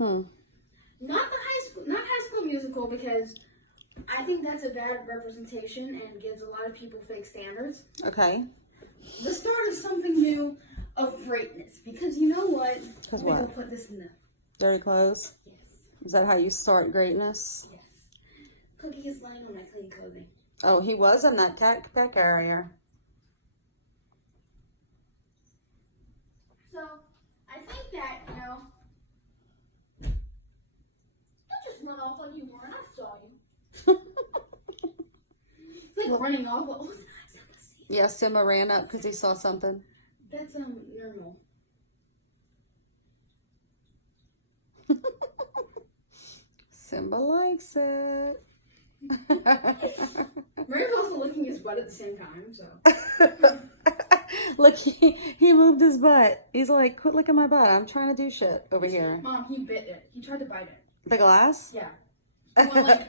Not High School Musical, because I think that's a bad representation and gives a lot of people fake standards. Okay. The start of something new, of greatness, because you know what? Because Let me what? go put this in the Dirty clothes? Yes. Is that how you start greatness? Yes. Cookie is laying on my clean clothing. Oh, he was in that back area. So, I think that, don't just run off like you were, and I saw you. It's like running off. What was that? Yeah, Simba ran up because he saw something. That's normal. Simba likes it. Maria's also licking his butt at the same time, so. Look, he moved his butt. He's like, quit licking my butt. I'm trying to do shit over here. Mom, he bit it. He tried to bite it. The glass? Yeah. He went like,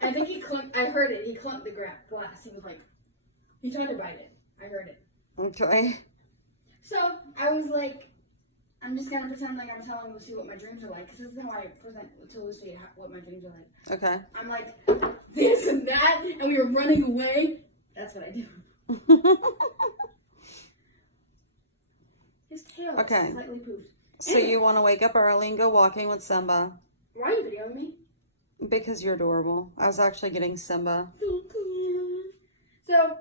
I think he clunked. I heard it. He clunked the glass. He was like, he tried to bite it. I heard it. Okay. So I was like, I'm just gonna pretend like I'm telling Lucy what my dreams are like, because this is how I present to Lucy what my dreams are like. Okay. I'm like, this and that, and we were running away. That's what I do. His tail is slightly poofed. So you want to wake up early and go walking with Simba? Why are you videoing me? Because you're adorable. I was actually getting Simba. So,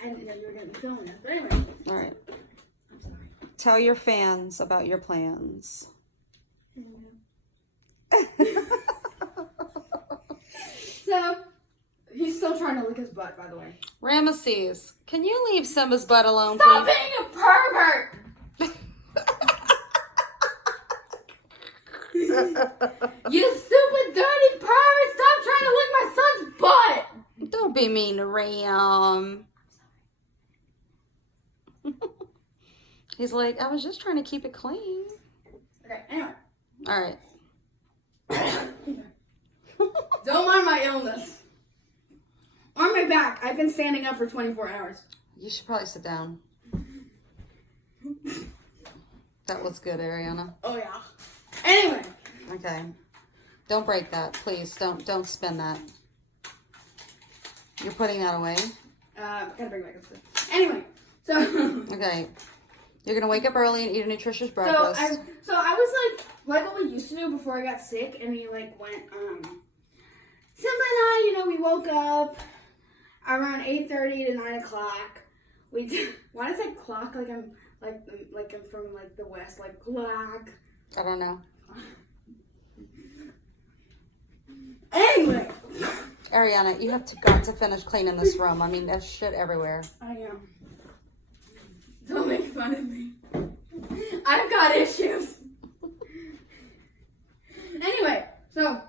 I didn't know you were going to be filming that, but anyway. All right. I'm sorry. Tell your fans about your plans. So, he's still trying to lick his butt, by the way. Ramesses, can you leave Simba's butt alone, Stop please? being a pervert! You stupid, dirty pervert! Stop trying to lick my son's butt! Don't be mean to Ram. He's like, I was just trying to keep it clean. Okay, anyway. All right. Don't mind my illness. On my back. I've been standing up for 24 hours. You should probably sit down. That was good, Ariana. Oh, yeah. Anyway. Okay. Don't break that, please. Don't spin that. You're putting that away. Gotta bring it back up. Anyway, so. Okay. You're gonna wake up early and eat a nutritious breakfast. So I was like what we used to do before I got sick, and we went. Simba and I, we woke up around 8:30 to 9 o'clock. We did. Why does I clock like I'm from the west, like clock? I don't know. Anyway. Ariana, you have got to finish cleaning this room. I mean, there's shit everywhere. I am. Don't make fun of me. I've got issues. Anyway, so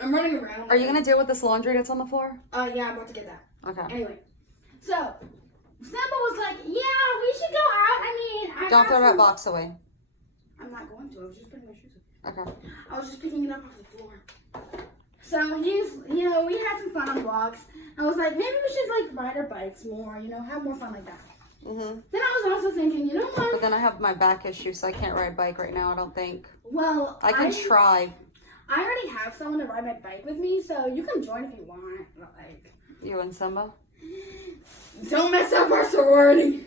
I'm running around. Are you gonna deal with this laundry that's on the floor? Yeah, I'm about to get that. Okay. Anyway, so Simba was like, "Yeah, we should go out. I mean, Don't throw that box away. I'm not going to. I was just putting my shoes on. Okay. I was just picking it up off the floor. So he's, we had some fun on walks. I was like, maybe we should ride our bikes more. Have more fun like that. Mhm. Then I was also thinking, you know what? But then I have my back issue, so I can't ride a bike right now. I don't think. Well, I can try. I already have someone to ride my bike with me, so you can join if you want. You and Simba? Don't mess up our sorority.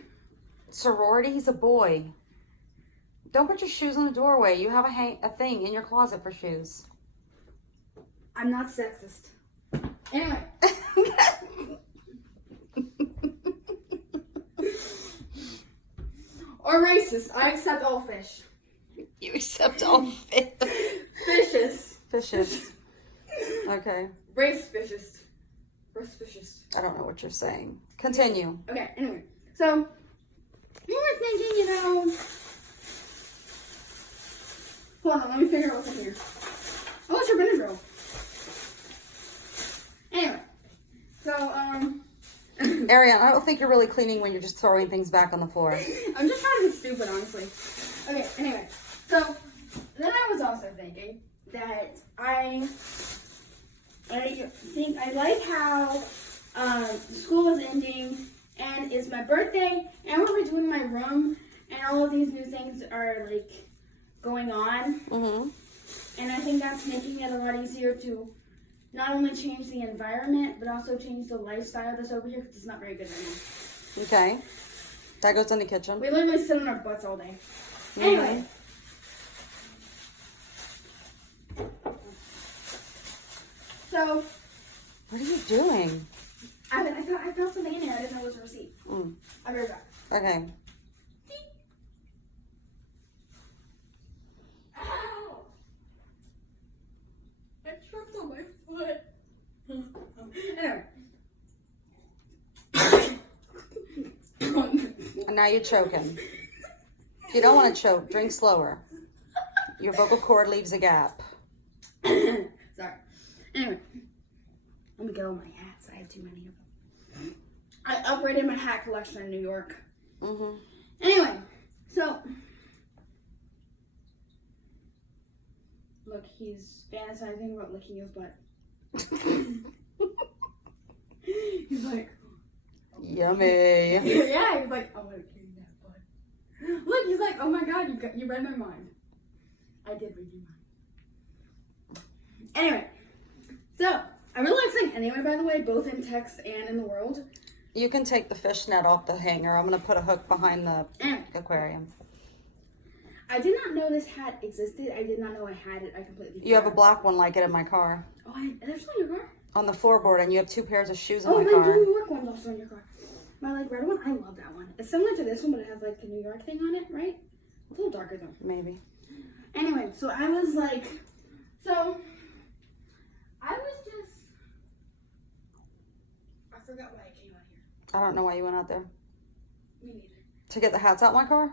Sorority? He's a boy. Don't put your shoes in the doorway. You have a thing in your closet for shoes. I'm not sexist. Anyway. Or racist. I accept all fish. You accept all fish. Fishes. Fishes. Okay. Race fishes. Race fishes. I don't know what you're saying. Continue. Okay, anyway. So, we were thinking, Hold on, let me figure out what's in here. Oh, it's your Benadryl. Anyway. So, Ariana, I don't think you're really cleaning when you're just throwing things back on the floor. I'm just trying to be stupid, honestly. Okay, anyway. So, then I was also thinking that I think I like how school is ending and it's my birthday and we're redoing my room and all of these new things are going on. Mm-hmm. And I think that's making it a lot easier to not only change the environment, but also change the lifestyle that's over here because it's not very good right now. Okay. That goes in the kitchen. We literally sit on our butts all day. Mm-hmm. Anyway. So. What are you doing? I found something in here. I didn't know it was a receipt. I'll be right back. Okay. Ow! I tripped on my foot. Anyway. And now you're choking. If you don't want to choke, drink slower. Your vocal cord leaves a gap. Sorry. Anyway. Let me get all my hats. I have too many of them. I upgraded my hat collection in New York. Mm-hmm. Anyway, so look, he's fantasizing about licking his butt. He's like, yummy. yeah, he's like, I want to clean that butt. Look, he's like, oh my god, you read my mind. I did read your mind. Anyway, so I really like saying anyway, by the way, both in text and in the world. You can take the fishnet off the hanger. I'm going to put a hook behind the aquarium. I did not know this hat existed. I did not know I had it. I completely forgot. You have a black one like it in my car. Oh, there's one in your car? On the floorboard, and you have 2 pairs of shoes in my my car. New York one's also in your car. My like red one, I love that one. It's similar to this one, but it has like the New York thing on it, right? A little darker though. Maybe. Anyway, so I was like, I forgot why I came out here. I don't know why you went out there. Me neither. To get the hats out my car?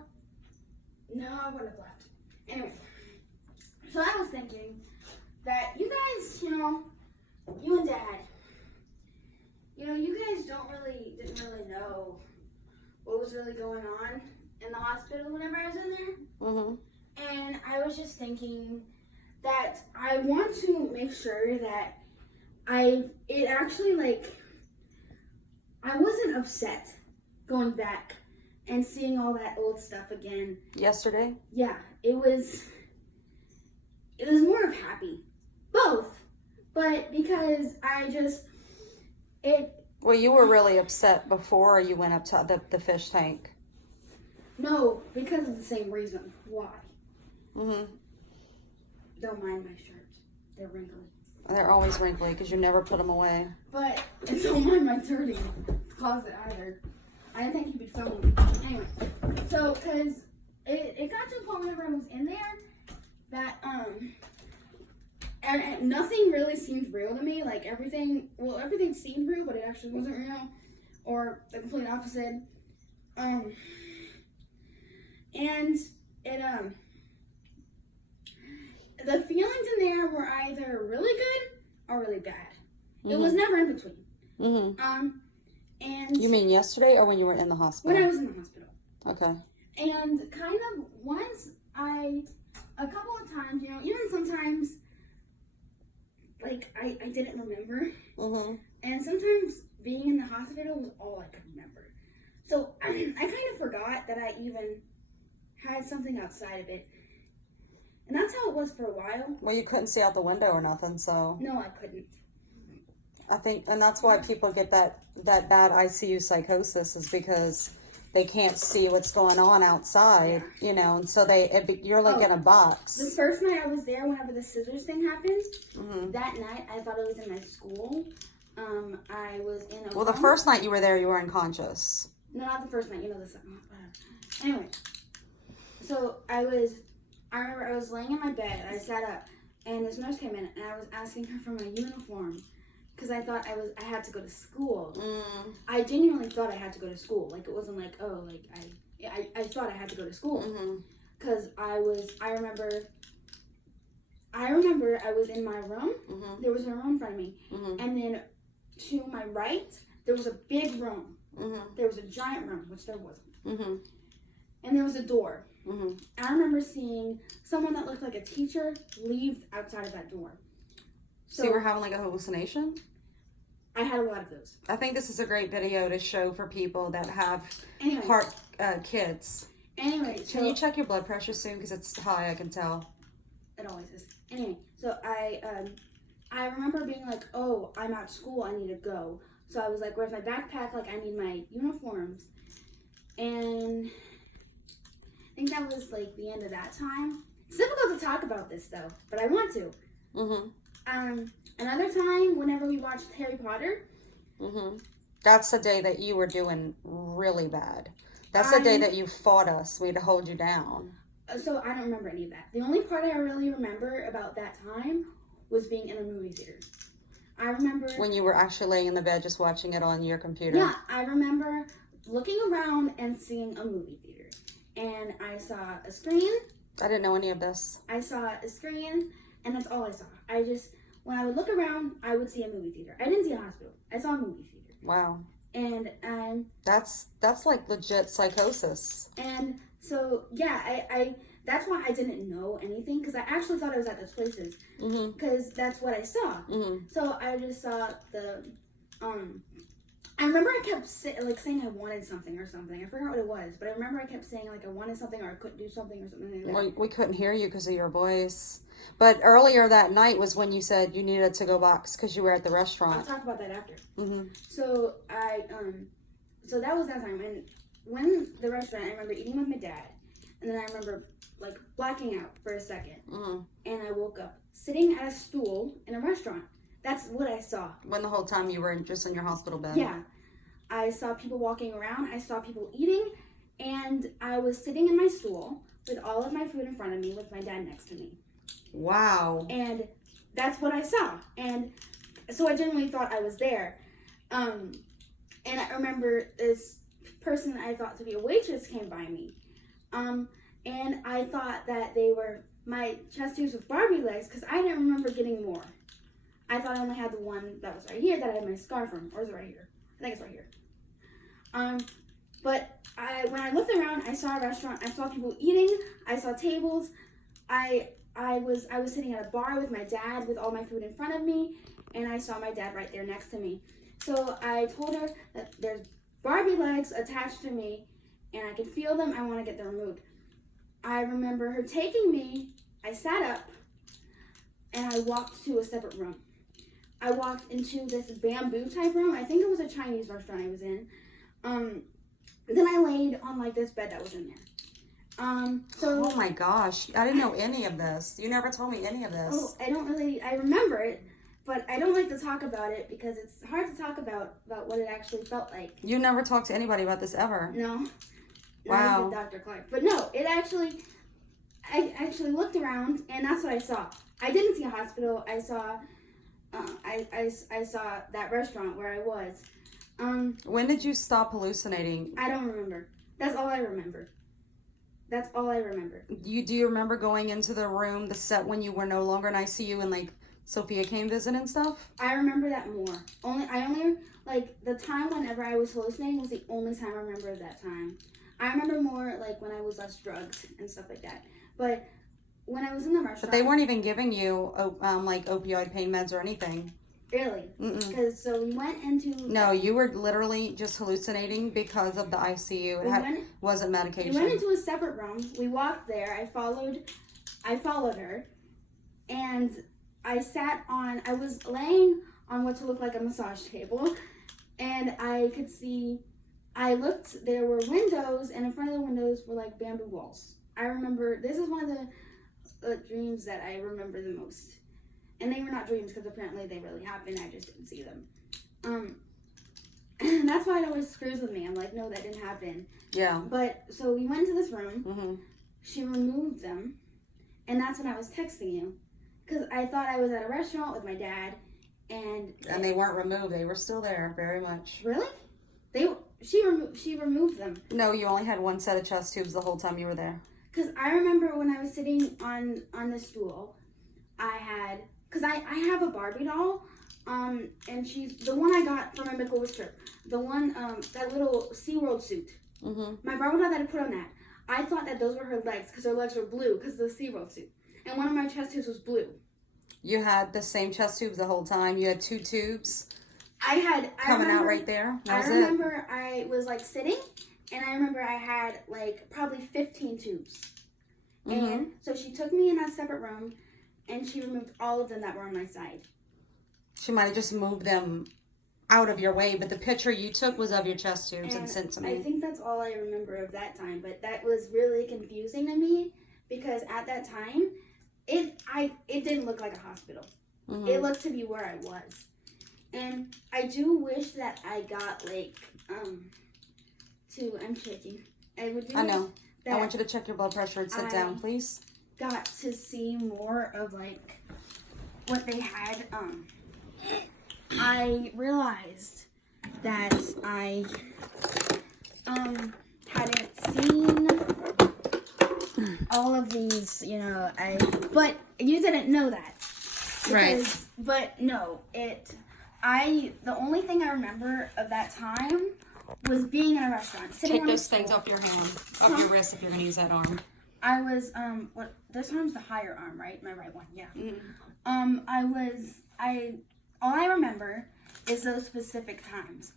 No, I would have left. Anyway, so I was thinking that you guys, you and Dad, you guys didn't really know what was really going on in the hospital whenever I was in there. Mm-hmm. And I was just thinking that I want to make sure that I wasn't upset going back and seeing all that old stuff again. Yesterday? Yeah, it was more of happy. Both. But because Well, you were really upset before you went up to the fish tank. No, because of the same reason. Why? Mm-hmm. Don't mind my shirts. They're wrinkly. They're always wrinkly because you never put them away. But don't mind my dirty closet either. I didn't think you'd be filming. Anyway, so because it got to a point whenever I was in there that and nothing really seemed real to me. Like everything seemed real, but it actually wasn't real, or the complete opposite. And it the feelings in there were either really good or really bad. Mm-hmm. It was never in between. Mm-hmm. And you mean yesterday or when you were in the hospital? When I was in the hospital. Okay. And kind of once a couple of times, even sometimes, like I didn't remember. Mm-hmm. And sometimes being in the hospital was all I could remember. So I kind of forgot that I even had something outside of it. And that's how it was for a while. Well, you couldn't see out the window or nothing, so. No, I couldn't. I think, and that's why people get that bad ICU psychosis, is because they can't see what's going on outside, and so you're like in a box. The first night I was there, whenever the scissors thing happened, that night I thought it was in my school. I was in a the first night you were there, you were unconscious. No, not the first night. The second one. Anyway, so I remember I was laying in my bed. I sat up, and this nurse came in, and I was asking her for my uniform because I thought I had to go to school. I genuinely thought I had to go to school. Like it wasn't like I thought I had to go to school because I remember I was in my room. There was a room in front of me, and then to my right there was a big room. There was a giant room, which there wasn't, and there was a door. I remember seeing someone that looked like a teacher leave outside of that door. So you were having like a hallucination? I had a lot of those. I think this is a great video to show for people that have kids. Anyway, Can you check your blood pressure soon? Because it's high, I can tell. It always is. Anyway, so I remember being like, oh, I'm at school, I need to go. So I was like, where's my backpack? Like, I need my uniforms. And I think that was like the end of that time. It's difficult to talk about this though, but I want to. Another time, whenever we watched Harry Potter. That's the day that you were doing really bad. That's the day that you fought us. We'd hold you down. So I don't remember any of that. The only part I really remember about that time was being in a movie theater. I remember when you were actually laying in the bed just watching it on your computer. Yeah, I remember looking around and seeing a movie theater. And I saw a screen. I didn't know any of this. I saw a screen, and that's all I saw. When I would look around, I would see a movie theater. I didn't see a hospital. I saw a movie theater. Wow. And that's like legit psychosis. And so yeah, I that's why I didn't know anything, because I actually thought I was at those places, because that's what I saw. So I just saw the I remember I kept saying I wanted something or something. I forgot what it was, but I remember I kept saying like I wanted something or I couldn't do something or something like that. Well, we couldn't hear you because of your voice. But earlier that night was when you said you needed a to-go box because you were at the restaurant. I'll talk about that after. So so that was that time. And when the restaurant, I remember eating with my dad, and then I remember like blacking out for a second, and I woke up sitting at a stool in a restaurant. That's what I saw. When the whole time you were just in your hospital bed. Yeah. I saw people walking around. I saw people eating. And I was sitting in my stool with all of my food in front of me with my dad next to me. Wow. And that's what I saw. And so I genuinely thought I was there. And I remember this person I thought to be a waitress came by me. And I thought that they were my chest tubes with Barbie legs because I didn't remember getting more. I thought I only had the one that was right here that I had my scar from. Or is it right here? I think it's right here. But when I looked around, I saw a restaurant. I saw people eating. I saw tables. I was sitting at a bar with my dad with all my food in front of me. And I saw my dad right there next to me. So I told her that there's Barbie legs attached to me. And I can feel them. I want to get them removed. I remember her taking me. I sat up. And I walked to a separate room. I walked into this bamboo type room. I think it was a Chinese restaurant I was in. Then I laid on like this bed that was in there. Oh my gosh. I didn't know any of this. You never told me any of this. Oh, I remember it, but I don't like to talk about it because it's hard to talk about what it actually felt like. You never talked to anybody about this ever? No. Wow. Not even Dr. Clark. But no, I actually looked around and that's what I saw. I didn't see a hospital. I saw I saw that restaurant where I was. When did you stop hallucinating? I don't remember. That's all I remember. Do you remember going into the room, the set when you were no longer in ICU and like Sophia came visit and stuff? I remember that more. I only like the time whenever I was hallucinating was the only time I remember that time. I remember more like when I was less drugged and stuff like that. But when I was in the restaurant... But they weren't even giving you, like, opioid pain meds or anything. Really? Because so we went into... No, you were literally just hallucinating because of the ICU. It wasn't medication. We went into a separate room. We walked there. I followed her. And I was laying on what to look like a massage table. And I could see... I looked, there were windows, and in front of the windows were, like, bamboo walls. I remember... This is one of the dreams that I remember the most. And they were not dreams because apparently they really happened. I just didn't see them. That's why it always screws with me. I'm like, no, that didn't happen. Yeah. But so we went into this room. She removed them. And that's when I was texting you. Because I thought I was at a restaurant with my dad. And they weren't removed. They were still there very much. Really? She removed them. No, you only had one set of chest tubes the whole time you were there. Because I remember when I was sitting on the stool, because I have a Barbie doll, and she's the one I got for my Make-A-Wish trip. The one, that little SeaWorld suit. My Barbie doll that I put on that. I thought that those were her legs, because her legs were blue, because of the SeaWorld suit. And one of my chest tubes was blue. You had the same chest tubes the whole time? You had two tubes? I coming out right there? I remember I was like sitting, And I remember I had like probably 15 tubes. Mm-hmm. And so she took me in a separate room and she removed all of them that were on my side. She might have just moved them out of your way, but the picture you took was of your chest tubes and And sent to I me. think that's all I remember of that time, but that was really confusing to me because at that time, it didn't look like a hospital. Mm-hmm. It looked to be where I was. And I do wish that I got like I'm shaking. I know. I want you to check your blood pressure and sit down, please. Got to see more of like what they had. I realized that I hadn't seen all of these, but you didn't know that. Right. But no, the only thing I remember of that time was being in a restaurant. Take those things off your hand, off your wrist if you're going to use that arm. I was, this arm's the higher arm, right? My right one, yeah. Mm-hmm. All I remember is those specific times.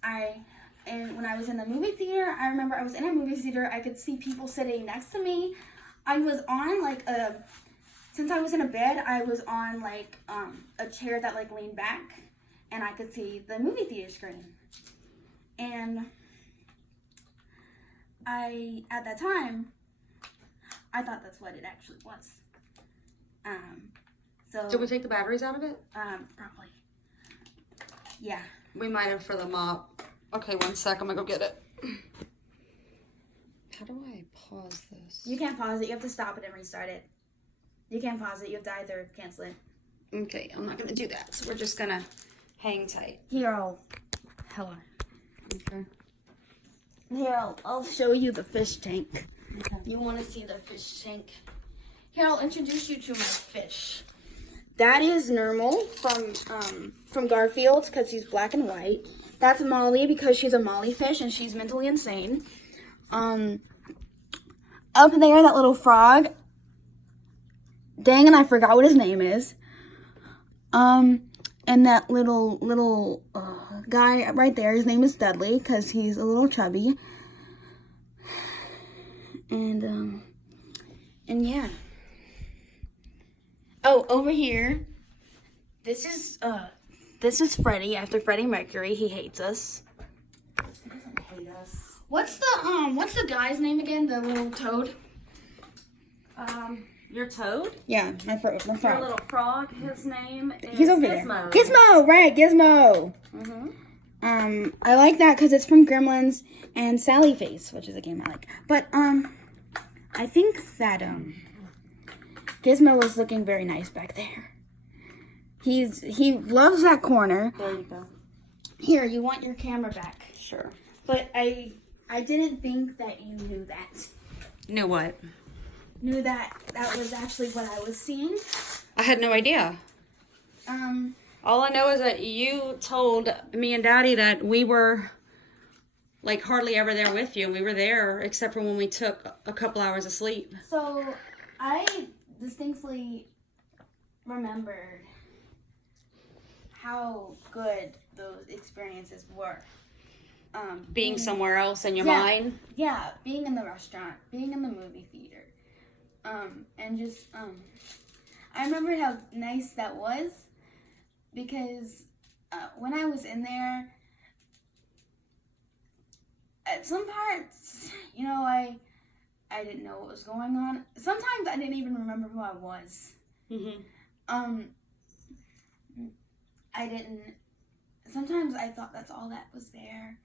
And when I was in the movie theater, I remember I was in a movie theater, I could see people sitting next to me. I was on like since I was in a bed, I was on like a chair that like leaned back and I could see the movie theater screen. And at that time, I thought that's what it actually was. Did we take the batteries out of it? Probably. Yeah. We might have for the mop. Okay, 1 sec. I'm going to go get it. How do I pause this? You can't pause it. You have to stop it and restart it. You can't pause it. You have to either cancel it. Okay, I'm not going to do that. So we're just going to hang tight. Here, hello. Okay. Here, I'll show you the fish tank. Okay. You want to see the fish tank? Here, I'll introduce you to my fish. That is Normal from Garfield because she's black and white. That's Molly because she's a Molly fish and she's mentally insane. Up there, that little frog. Dang, and I forgot what his name is. And that little guy right there, his name is Dudley because he's a little chubby. And yeah. Oh, over here, this is Freddie. After Freddie Mercury, he hates us. He doesn't hate us. What's the guy's name again? The little toad. Your toad? Yeah, my frog. Your little frog. His name is He's over Gizmo. there. Gizmo, right? Gizmo. Mhm. I like that because it's from Gremlins and Sally Face, which is a game I like. But I think that Gizmo was looking very nice back there. He loves that corner. There you go. Here, you want your camera back. Sure. But I didn't think that you knew that. Knew what? Knew that was actually what I was seeing. I had no idea. All I know is that you told me and Daddy that we were like hardly ever there with you. We were there except for when we took a couple hours of sleep. So I distinctly remembered how good those experiences were. Being somewhere else in your mind? Yeah, being in the restaurant, being in the movie theater. And just, I remember how nice that was because when I was in there, at some parts, I didn't know what was going on. Sometimes I didn't even remember who I was. Mm-hmm. Sometimes I thought that's all that was there.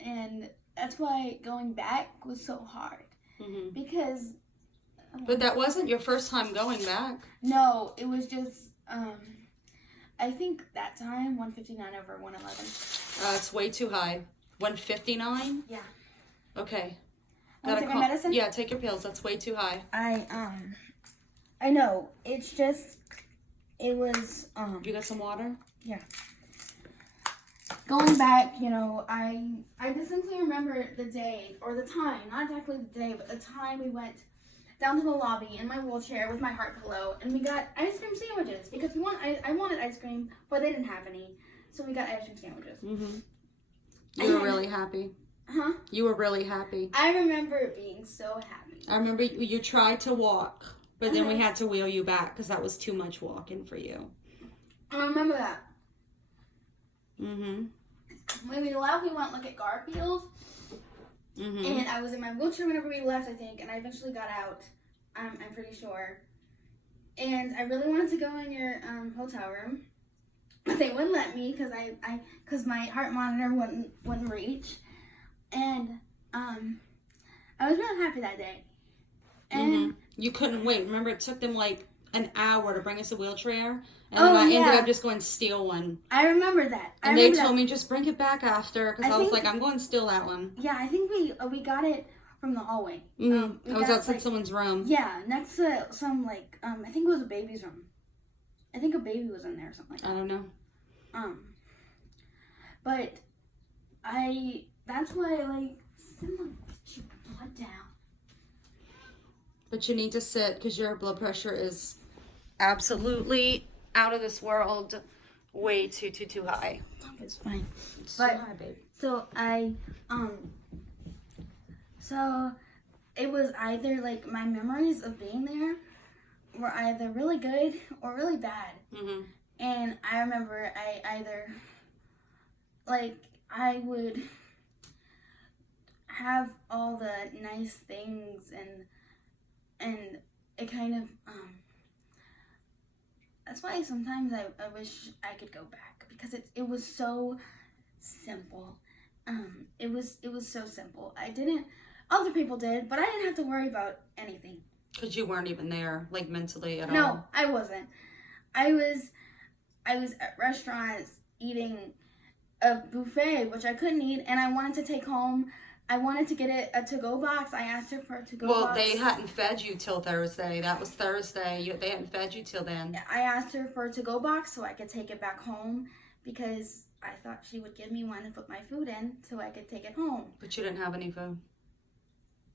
And that's why going back was so hard. Mm-hmm. Because... But that wasn't your first time going back. No, it was just, I think that time, 159 over 111. It's way too high. 159? Yeah. Okay. Want to take my medicine? Yeah, take your pills. That's way too high. I know. It's just, it was, You got some water? Yeah. Going back, I distinctly remember the day, or the time, not exactly the day, but the time we went down to the lobby in my wheelchair with my heart pillow, and we got ice cream sandwiches, because I wanted ice cream, but they didn't have any, so we got ice cream sandwiches. Mm-hmm. You were really happy. Huh? You were really happy. I remember being so happy. I remember you tried to walk, but then we had to wheel you back because that was too much walking for you. I remember that. Mm-hmm. When we left, we went look at Garfield. Mm-hmm. And I was in my wheelchair whenever we left, I think, and I eventually got out. I'm pretty sure. And I really wanted to go in your hotel room, but they wouldn't let me because my heart monitor wouldn't reach. And I was really happy that day. And you couldn't wait. Remember, it took them like an hour to bring us a wheelchair, and then I ended up just going to steal one. I remember that. And they told me just bring it back after because I was like, I'm going to steal that one. Yeah, I think we got it from the hallway. I was outside someone's room. Yeah, next to some I think it was a baby's room. I think a baby was in there or something like that. I don't know. But that's why someone put your blood down. But you need to sit because your blood pressure is absolutely out of this world, way too high. It's fine. It's too high, babe. So so it was either my memories of being there were either really good or really bad. Mm-hmm. And I remember I either I would have all the nice things and it kind of that's why sometimes I wish I could go back because it was so simple. It was so simple. Other people did, but I didn't have to worry about anything. Because you weren't even there, mentally at all. No, I wasn't. I was at restaurants eating a buffet, which I couldn't eat, and I wanted to take home. I wanted to get a to-go box. I asked her for a to-go box. Well, they hadn't fed you till Thursday. That was Thursday. They hadn't fed you till then. I asked her for a to-go box so I could take it back home because I thought she would give me one to put my food in so I could take it home. But you didn't have any food.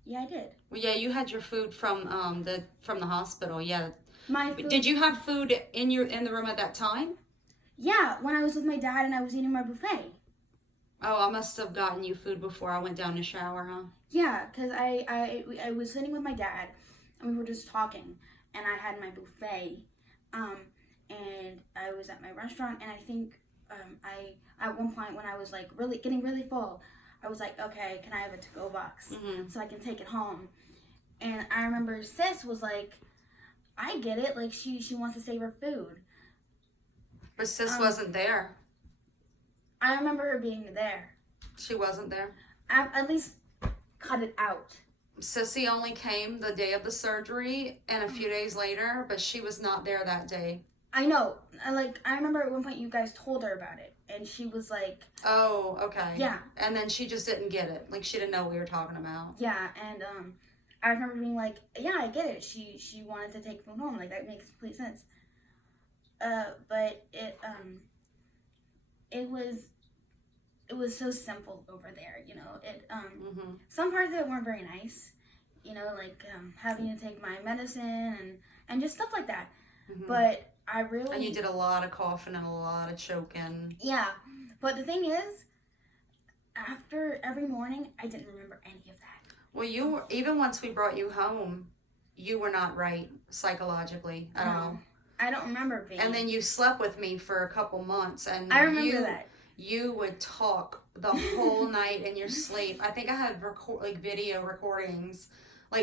Yeah, I did. Well, yeah, you had your food from the hospital. Yeah. My food. Did you have food in the room at that time? Yeah, when I was with my dad and I was eating my buffet. Oh, I must have gotten you food before I went down to shower, huh? Yeah, because I was sitting with my dad and we were just talking and I had my buffet and I was at my restaurant and I think I at one point when I was getting really full, I was like, okay, can I have a to-go box so I can take it home? And I remember Sis was like, I get it, she wants to save her food. But Sis wasn't there. I remember her being there. She wasn't there? At least cut it out. Sissy only came the day of the surgery and a few days later, but she was not there that day. I know. I remember at one point you guys told her about it, and she was like... Oh, okay. Yeah. And then she just didn't get it. She didn't know what we were talking about. Yeah, and I remember being like, yeah, I get it. She wanted to take food home. That makes complete sense. But it was so simple over there, Some parts of it weren't very nice, having to take my medicine and just stuff like that. Mm-hmm. But I really... And you did a lot of coughing and a lot of choking. Yeah, but the thing is, after every morning, I didn't remember any of that. Well, even once we brought you home, you were not right psychologically at all. I don't remember being... And then you slept with me for a couple months, and I remember that. You would talk the whole night in your sleep. I think I had video recordings.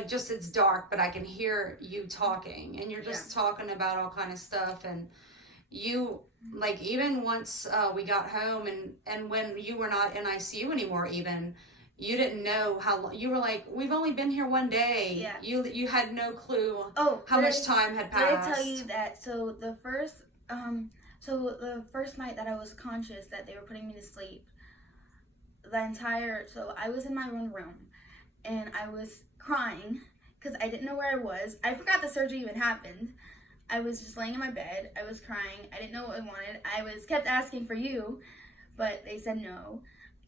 Just it's dark, but I can hear you talking, and you're just talking about all kind of stuff. And you even once we got home, and when you were not in ICU anymore, even you didn't know how long. You were like, we've only been here one day. Yeah. You had no clue how much time had passed. Did I tell you that? So the first night that I was conscious, that they were putting me to sleep, so I was in my own room, and I was crying because I didn't know where I was. I forgot the surgery even happened. I was just laying in my bed. I was crying. I didn't know what I wanted. I kept asking for you, but they said no.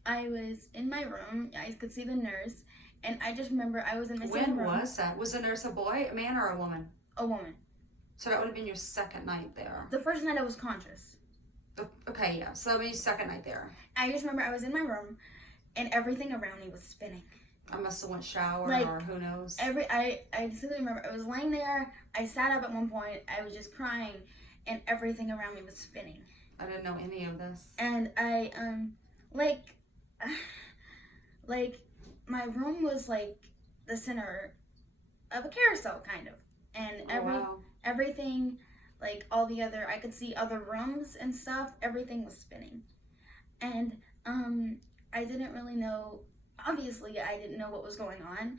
I was in my room. I could see the nurse, and I just remember I was in my same room. When was that? Was the nurse a boy, a man, or a woman? A woman. So that would have been your second night there. The first night I was conscious. Okay, yeah. So that would be your second night there. I just remember I was in my room, and everything around me was spinning. I must have went shower Like, or who knows. I distinctly remember I was laying there. I sat up at one point. I was just crying, and everything around me was spinning. I didn't know any of this. And I like my room was like the center of a carousel kind of, and everything, like all the other, I could see other rooms and stuff. Everything was spinning, and I didn't really know. Obviously, I didn't know what was going on.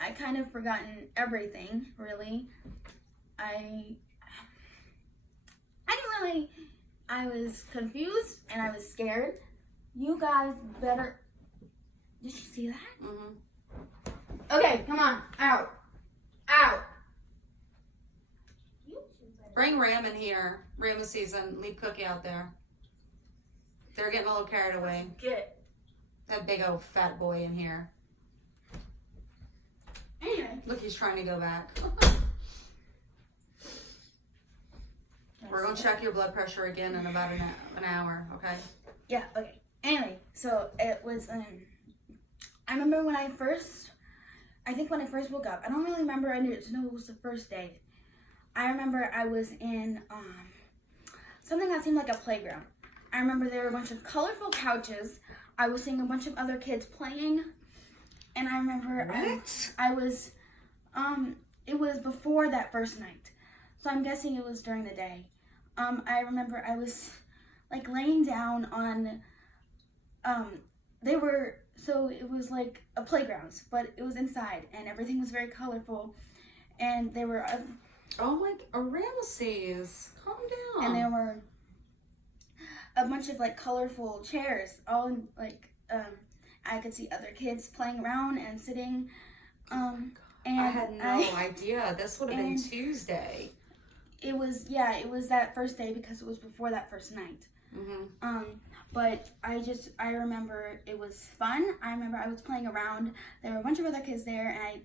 I kind of forgotten everything, really. I didn't really. I was confused and I was scared. You guys better. Did you see that? Mm-hmm. Okay, come on, out, out. Bring Ram in here. Ram of season. Leave Cookie out there. They're getting a little carried away. Get. That big old fat boy in here. Anyway. Look, he's trying to go back. We're going to check your blood pressure again in about an hour, okay? Yeah, okay. Anyway, so it was, I remember when I first woke up, I don't really remember, I knew it was the first day. I remember I was in, something that seemed like a playground. I remember there were a bunch of colorful couches. I was seeing a bunch of other kids playing, and I remember I was, it was before that first night, so I'm guessing it was during the day. I remember I was, like, laying down on, so it was like a playground, but it was inside, and everything was very colorful, and there were, oh my, Ramesses, calm down. And there were a bunch of like colorful chairs, all in, like I could see other kids playing around and sitting. And I had no idea. This would have been Tuesday. It was that first day because it was before that first night. Mm-hmm. But I remember it was fun. I remember I was playing around. There were a bunch of other kids there, and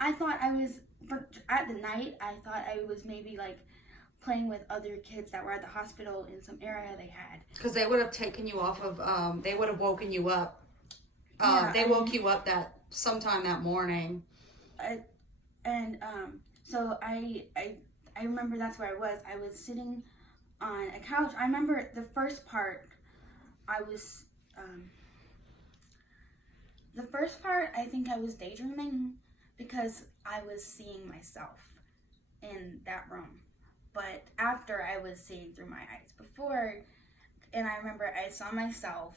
I thought at the night I thought I was maybe like playing with other kids that were at the hospital in some area they had. Because they would have taken you off of, they would have woken you up. They woke you up sometime that morning. So I remember that's where I was. I was sitting on a couch. I remember the first part, I think I was daydreaming because I was seeing myself in that room. But after I was seeing through my eyes before, and I remember I saw myself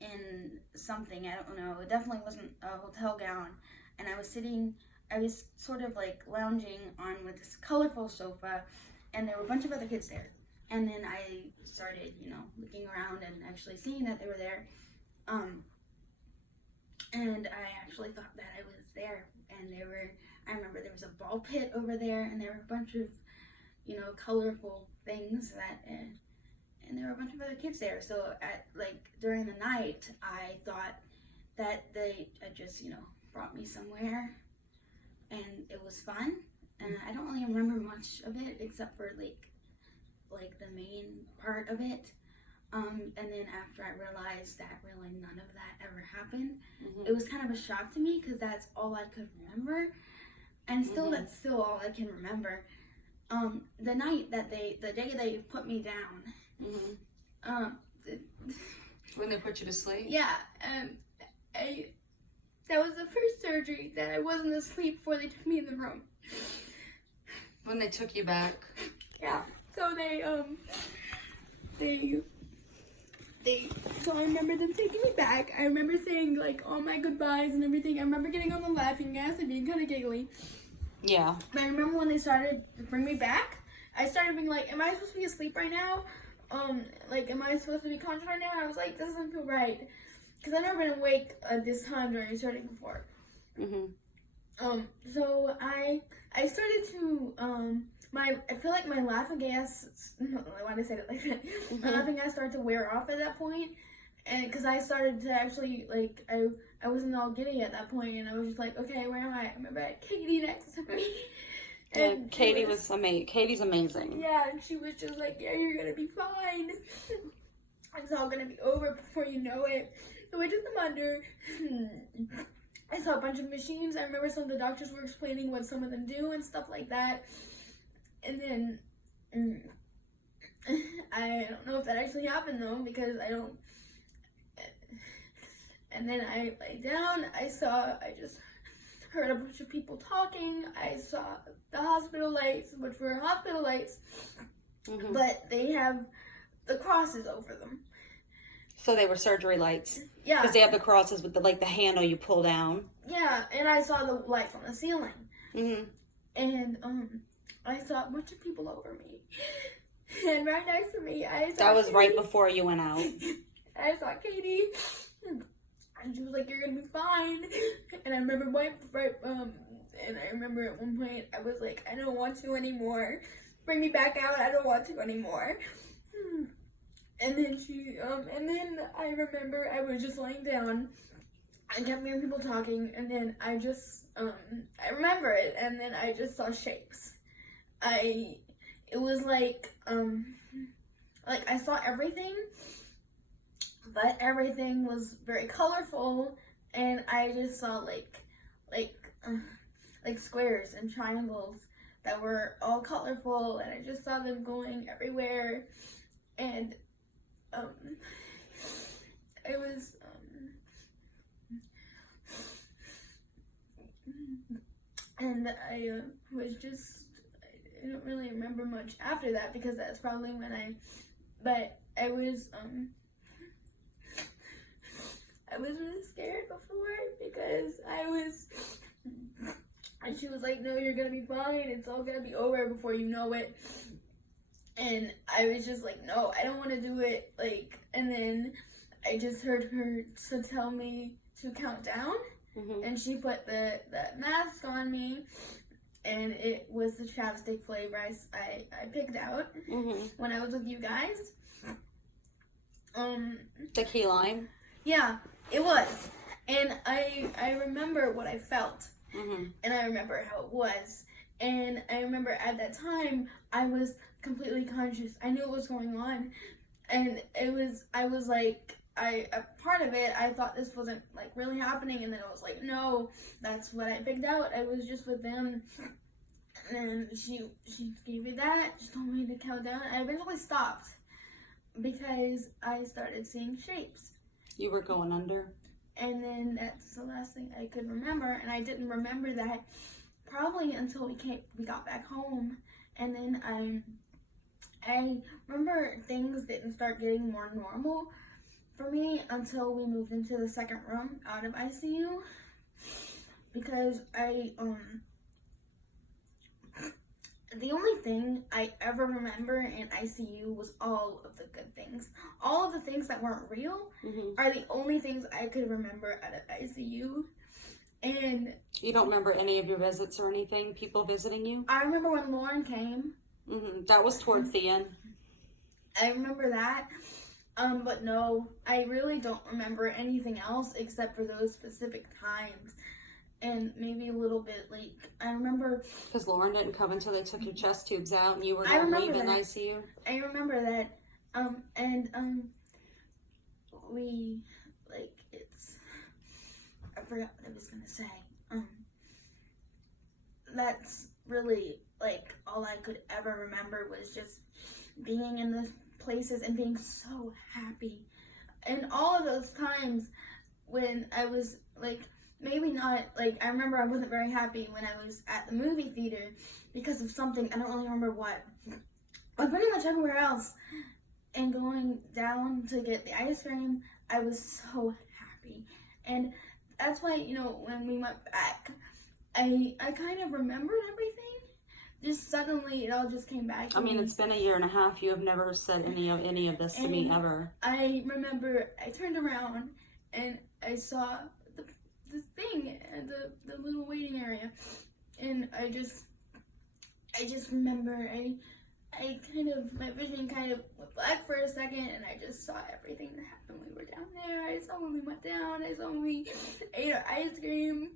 in something, I don't know, it definitely wasn't a hotel gown, and I was sort of like lounging on with this colorful sofa, and there were a bunch of other kids there. And then I started, looking around and actually seeing that they were there. And I actually thought that I was there, and I remember there was a ball pit over there, and there were a bunch of, colorful things and there were a bunch of other kids there. So during the night, I thought that they had just, brought me somewhere, and it was fun. And I don't really remember much of it except for like the main part of it. And then after I realized that really none of that ever happened, it was kind of a shock to me because that's all I could remember. And that's still all I can remember. The day they put me down, when they put you to sleep? Yeah, that was the first surgery that I wasn't asleep before they took me in the room. When they took you back? Yeah. So so I remember them taking me back. I remember saying all my goodbyes and everything. I remember getting on the laughing gas and being kind of giggly. Yeah. And I remember when they started to bring me back, I started being like, am I supposed to be asleep right now? Am I supposed to be conscious right now? I was like, this doesn't feel right. Because I've never been awake at this time during surgery before. So I started to, I feel like my laughing gas, why did I say it like that? My laughing gas started to wear off at that point, and because I started to actually, I wasn't all giddy at that point, and I was just like, okay, where am I? I remember I had Katie next to me. And Katie's amazing. Yeah, and she was just like, yeah, you're gonna be fine. It's all gonna be over before you know it. So I took them under. I saw a bunch of machines. I remember some of the doctors were explaining what some of them do and stuff like that. And then I don't know if that actually happened though, because I don't. And then I lay down. I just heard a bunch of people talking. I saw the hospital lights, which were hospital lights, but they have the crosses over them. So they were surgery lights. Yeah. Because they have the crosses with the handle you pull down. Yeah, and I saw the lights on the ceiling. Mm-hmm. And I saw a bunch of people over me. And right next to me, I saw That was Katie. right before you went out. I saw Katie. And she was like, "You're gonna be fine." And I remember and I remember at one point I was like, "I don't want to anymore. Bring me back out. I don't want to anymore." And then and then I remember I was just laying down. I kept hearing people talking, and then I I remember it, and then I just saw shapes. It was like I saw everything, but everything was very colorful, and I just saw like squares and triangles that were all colorful, and I just saw them going everywhere, and it was and I don't really remember much after that, because that's probably when I was really scared before, because she was like, "No, you're gonna be fine, it's all gonna be over before you know it." And I was just like, "No, I don't want to do it." And then I just heard her to tell me to count down. And she put the mask on me, and it was the chapstick flavor I picked out when I was with you guys. The key lime? Yeah, it was. And I remember what I felt, and I remember how it was. And I remember at that time, I was completely conscious. I knew what was going on. And I was like, a part of it, I thought this wasn't really happening, and then I was like, no, that's what I picked out. I was just with them, and she gave me that. She told me to count down. I eventually stopped because I started seeing shapes. You were going under. And then that's the last thing I could remember, and I didn't remember that probably until we got back home, and then I remember things didn't start getting more normal for me until we moved into the second room out of ICU, because the only thing I ever remember in ICU was all of the good things. All of the things that weren't real are the only things I could remember out of ICU. And you don't remember any of your visits or anything? People visiting you? I remember when Lauren came. That was towards the end. I remember that. But no, I really don't remember anything else except for those specific times. And maybe a little bit, I remember... Because Lauren didn't come until they took your chest tubes out and you were leaving ICU. I remember that. We, I forgot what I was going to say. That's really, all I could ever remember was just being in those places and being so happy. And all of those times when I was, maybe not, I remember I wasn't very happy when I was at the movie theater because of something, I don't really remember what. But pretty much everywhere else, and going down to get the ice cream, I was so happy. And that's why, when we went back, I kind of remembered everything. Just suddenly, it all just came back to me. It's been a year and a half. You have never said any of this to me ever. I remember I turned around and I saw the thing at the little waiting area, and I just remember I kind of, my vision kind of went black for a second, and I just saw everything that happened. We were down there. I saw when we went down. I saw when we ate our ice cream.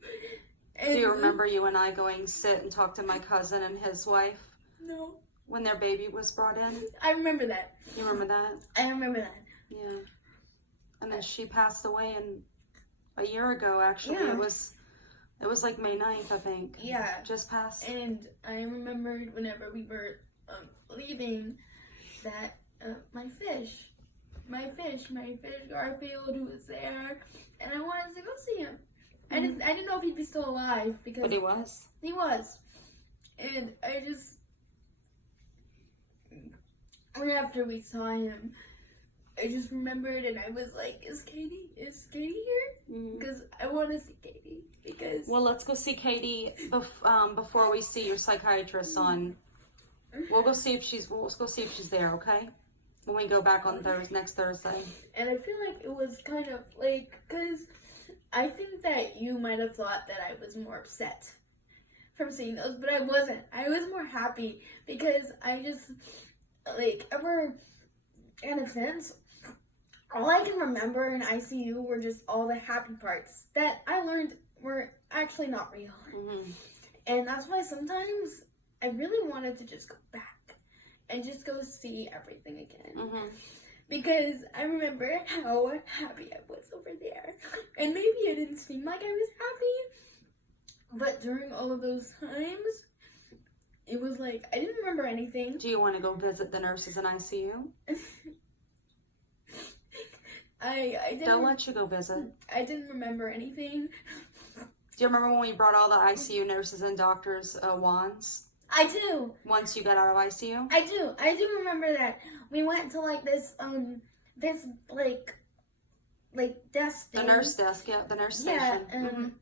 And do you remember you and I going sit and talk to my cousin and his wife? No. When their baby was brought in? I remember that. You remember that? I remember that. Yeah. And then she passed away a year ago, actually. Yeah. It was like May 9th, I think. Yeah. Just passed. And I remembered whenever we were leaving that my fish Garfield, who was there, and I wanted to go see him. I didn't know if he'd be still alive because But he was. He was. And I just, right after we saw him, I just remembered, and I was like, is Katie here? Because I want to see Katie. Because Well, let's go see Katie before we see your psychiatrist on. We'll go see if she's there, okay? When we go back on next Thursday. And I feel like it was kind of like, because I think that you might have thought that I was more upset from seeing those, but I wasn't. I was more happy because I just, like, ever, in a sense, all I can remember in ICU were just all the happy parts that I learned were actually not real. And that's why sometimes I really wanted to just go back and just go see everything again. Because I remember how happy I was over there. And maybe it didn't seem like I was happy, but during all of those times, it was like, I didn't remember anything. Do you want to go visit the nurses in ICU? They'll let you go visit. I didn't remember anything. Do you remember when we brought all the ICU nurses and doctors wands? I do. Once you got out of ICU? I do remember that. We went to like this desk thing. The nurse desk, yeah, the nurse station.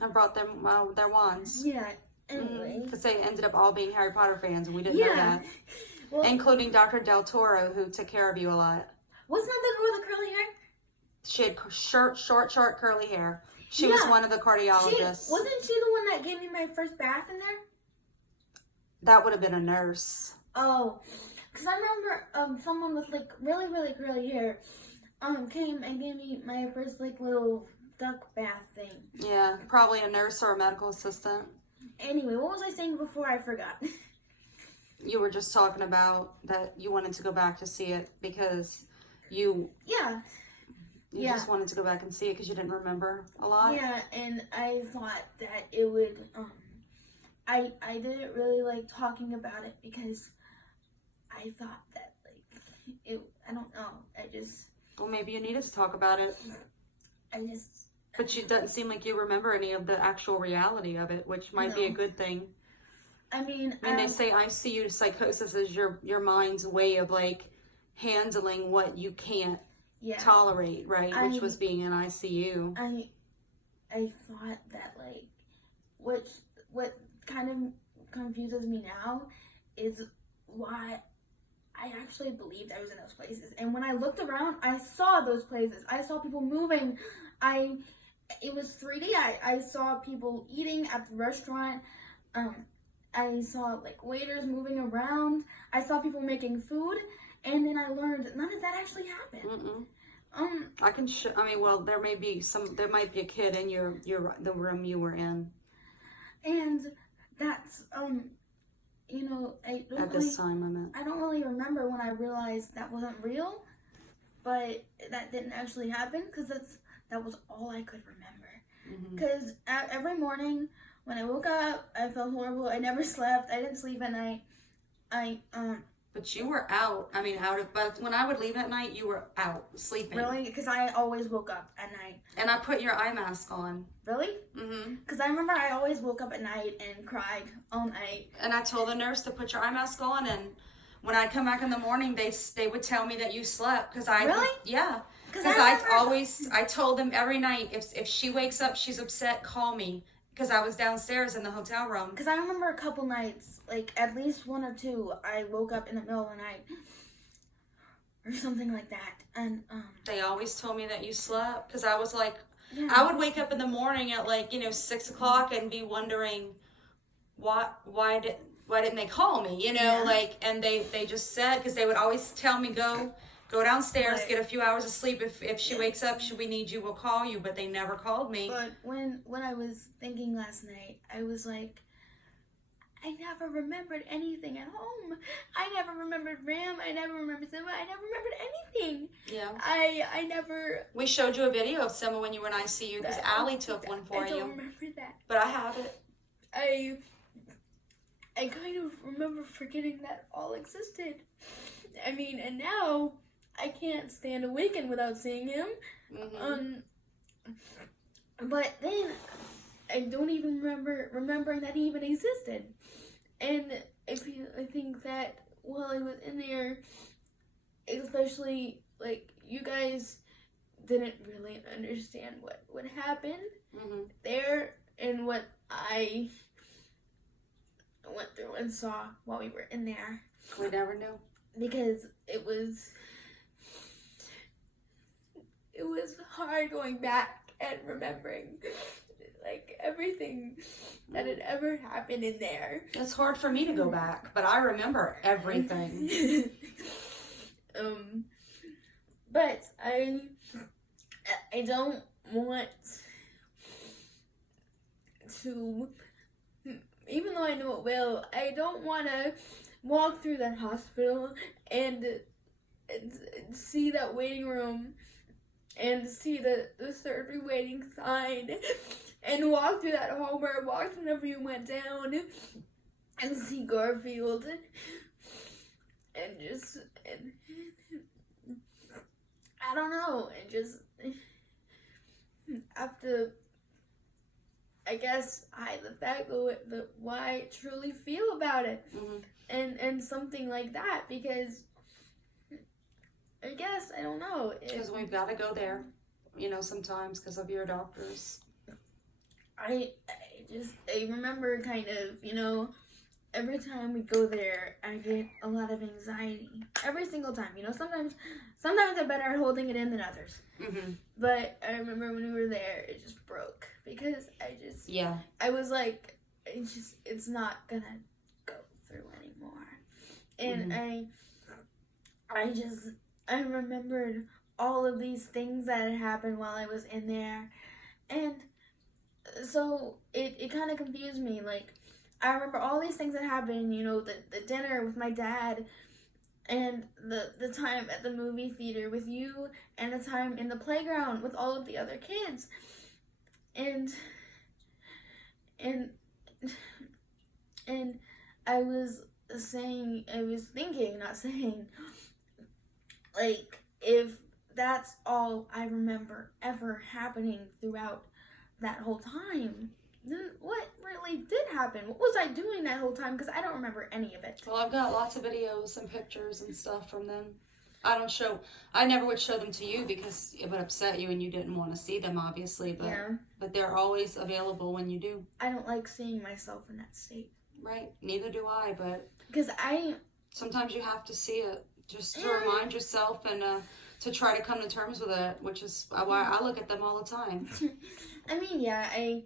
I brought them their wands. Yeah, anyway. Because they ended up all being Harry Potter fans, and we didn't know that. Well, including Dr. Del Toro, who took care of you a lot. Wasn't that the girl with the curly hair? She had short curly hair. She was one of the cardiologists. Wasn't she the one that gave me my first bath in there? That would have been a nurse. Oh, because I remember someone with like really, really curly hair came and gave me my first like little duck bath thing. Yeah, probably a nurse or a medical assistant. Anyway, what was I saying before I forgot? You were just talking about that you wanted to go back to see it because you just wanted to go back and see it because you didn't remember a lot. Yeah, and I thought that it would, I didn't really like talking about it because I thought that like, I don't know, Well, maybe you needed to talk about it. But it doesn't seem like you remember any of the actual reality of it, which might be a good thing. I mean, they say ICU psychosis is your mind's way of like handling what you can't tolerate, right? Which was being in ICU. I thought that like, what kind of confuses me now is why I actually believed I was in those places. And when I looked around, I saw those places. I saw people moving. It was 3D. I saw people eating at the restaurant. I saw like waiters moving around. I saw people making food, and then I learned none of that actually happened. I can. Well, there might be a kid in the room you were in. And that's you know, at this time I meant. I don't really remember when I realized that wasn't real, but that didn't actually happen because that was all I could remember. Because every morning when I woke up, I felt horrible. I never slept. I didn't sleep at night. But you were out. But when I would leave at night, you were out sleeping. Really? Because I always woke up at night. And I put your eye mask on. Really? Because I remember I always woke up at night and cried all night. And I told the nurse to put your eye mask on, and when I'd come back in the morning, they would tell me that you slept. Really? Yeah. Because I told them every night, if she wakes up, she's upset, call me. Because I was downstairs in the hotel room. Because I remember a couple nights, like at least one or two, I woke up in the middle of the night or something like that. And they always told me that you slept. Because I was like, I would wake up in the morning at 6 o'clock and be wondering why didn't they call me? And they just said, because they would always tell me go downstairs, get a few hours of sleep. If she wakes up, should we need you, we'll call you. But they never called me. But when I was thinking last night, I was like, I never remembered anything at home. I never remembered Ram. I never remembered Simba. I never remembered anything. Yeah. I never... We showed you a video of Simba when you were in ICU because Allie took one for you. I don't remember that. But I have it. I kind of remember forgetting that all existed. I mean, and now I can't stand a weekend without seeing him. Mm-hmm. But then I don't even remember remembering that he even existed. And I think that while I was in there, especially like you guys didn't really understand what happened there and what I went through and saw while we were in there. We never knew. Because it was hard going back and remembering like everything that had ever happened in there. It's hard for me to go back, but I remember everything. But I don't want to, even though I know it will, I don't want to walk through that hospital and see that waiting room and see the surgery waiting sign and walk through that hall where I walked whenever you went down and see Garfield and just, and I don't know, and just have to, I guess, hide the fact that why I truly feel about it. And something like that, because I guess, I don't know. Because we've got to go there, you know, sometimes because of your doctors. I remember kind of, you know, every time we go there, I get a lot of anxiety. Every single time, you know, sometimes I'm better at holding it in than others. But I remember when we were there, it just broke. Because I was like, it's not gonna go through anymore. And I remembered all of these things that had happened while I was in there. And so it kind of confused me. Like, I remember all these things that happened, you know, the dinner with my dad, and the time at the movie theater with you, and the time in the playground with all of the other kids. And I was thinking, like, if that's all I remember ever happening throughout that whole time, then what really did happen? What was I doing that whole time? Because I don't remember any of it. Well, I've got lots of videos and pictures and stuff from them. I never would show them to you because it would upset you and you didn't want to see them, obviously. But they're always available when you do. I don't like seeing myself in that state. Right. Neither do I, but... Because sometimes you have to see it just to remind yourself and to try to come to terms with it, which is why I look at them all the time. I mean, yeah, I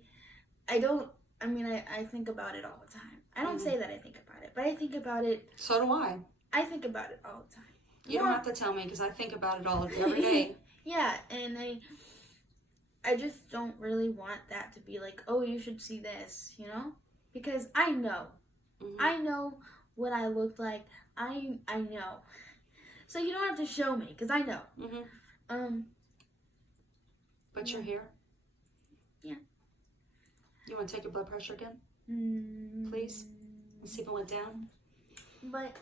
think about it all the time. I don't say that I think about it, but I think about it. So do I. I think about it all the time. You don't have to tell me because I think about it every day. Yeah, and I just don't really want that to be like, oh, you should see this, you know? Because I know. I know what I looked like. I know. So you don't have to show me, because I know. But you're here? Yeah. You want to take your blood pressure again? Please? Let's see if it went down. But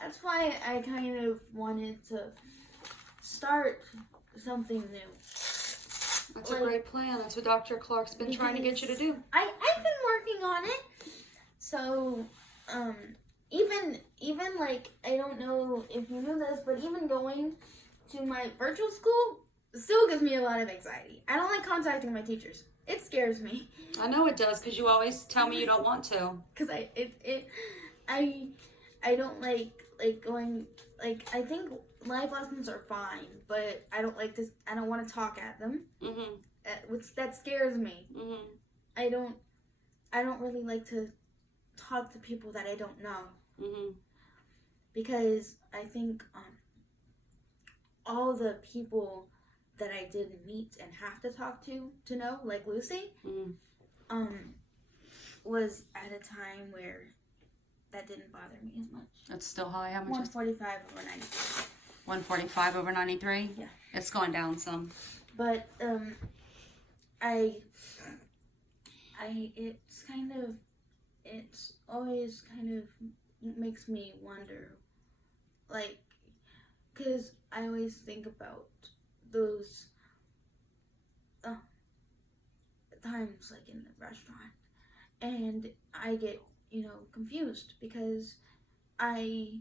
that's why I kind of wanted to start something new. That's a great plan. That's what Dr. Clark's been trying to get you to do. I've been working on it. So, even like, I don't know if you knew this, but even going to my virtual school still gives me a lot of anxiety. I don't like contacting my teachers. It scares me. I know it does, because you always tell me you don't want to. Because I don't like going, like, I think live lessons are fine, but I don't want to talk at them. That scares me. I don't really like to talk to people that I don't know. Because I think all the people that I did meet and have to talk to know, like Lucy, was at a time where that didn't bother me as much. It's still high. How much? 145 over 93. 145 over 93. Yeah. It's going down some. But it's always kind of makes me wonder, like, because I always think about those times, like, in the restaurant, and I get, confused, because I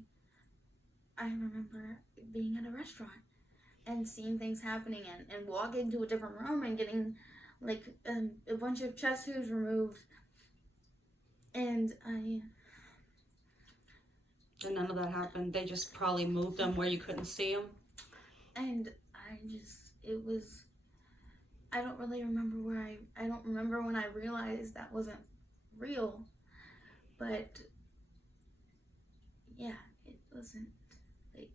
remember being at a restaurant and seeing things happening and walking to a different room and getting, like, a bunch of chest tubes removed, and And none of that happened. They just probably moved them where you couldn't see them. And I don't really remember I don't remember when I realized that wasn't real, but yeah, it wasn't, like...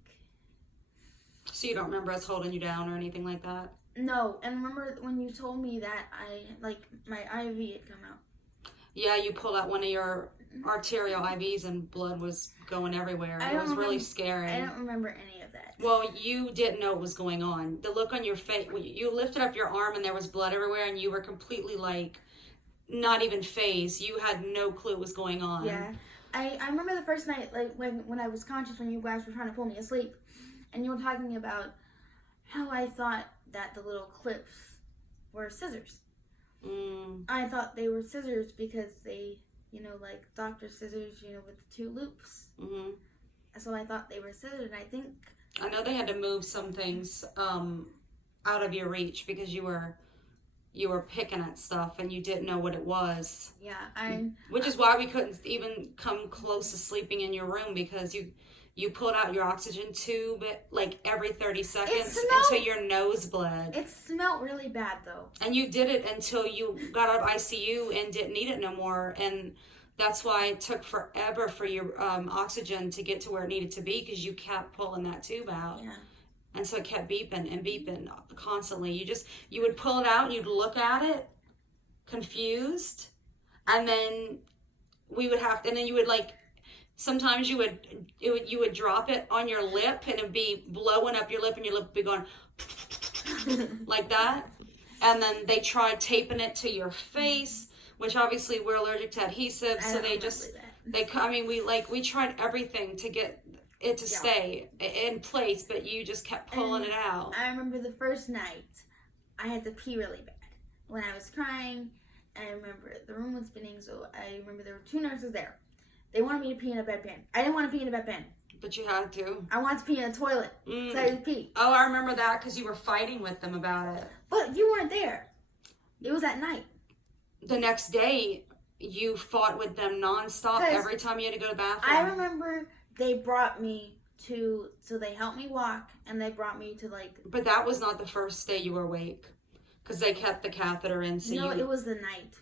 So you don't remember us holding you down or anything like that? No, and remember when you told me that my IV had come out? Yeah, you pulled out one of your arterial IVs and blood was going everywhere. It was really scary. I don't remember any of that. Well, you didn't know what was going on. The look on your face, you lifted up your arm and there was blood everywhere and you were completely, like, not even phased. You had no clue what was going on. Yeah. I remember the first night, like, when I was conscious, when you guys were trying to pull me asleep, and you were talking about how I thought that the little clips were scissors. I thought they were scissors because they, like doctor scissors, with the two loops. Mm-hmm. So I thought they were scissors, and I know they had to move some things out of your reach because you were picking at stuff and you didn't know what it was. Yeah, which is why we couldn't even come close to sleeping in your room, because you pulled out your oxygen tube like every 30 seconds until your nose bled. It smelled really bad though. And you did it until you got out of ICU and didn't need it no more. And that's why it took forever for your oxygen to get to where it needed to be, because you kept pulling that tube out. Yeah. And so it kept beeping and beeping constantly. You would pull it out and you'd look at it confused. And then you would, like, sometimes you would drop it on your lip and it'd be blowing up your lip and your lip would be going like that. And then they tried taping it to your face, which obviously we're allergic to adhesive. So we tried everything to get it to stay in place, but you just kept pulling it out. I remember the first night I had to pee really bad when I was crying. I remember the room was spinning, so I remember there were two nurses there. They wanted me to pee in a bedpan. I didn't want to pee in a bedpan. But you had to. I wanted to pee in a toilet. So I had to pee. Oh, I remember that because you were fighting with them about it. But you weren't there. It was at night. The next day, you fought with them nonstop every time you had to go to the bathroom. I remember they brought me so they helped me walk, and they brought me to, like... But that was not the first day you were awake, because they kept the catheter in. It was the night.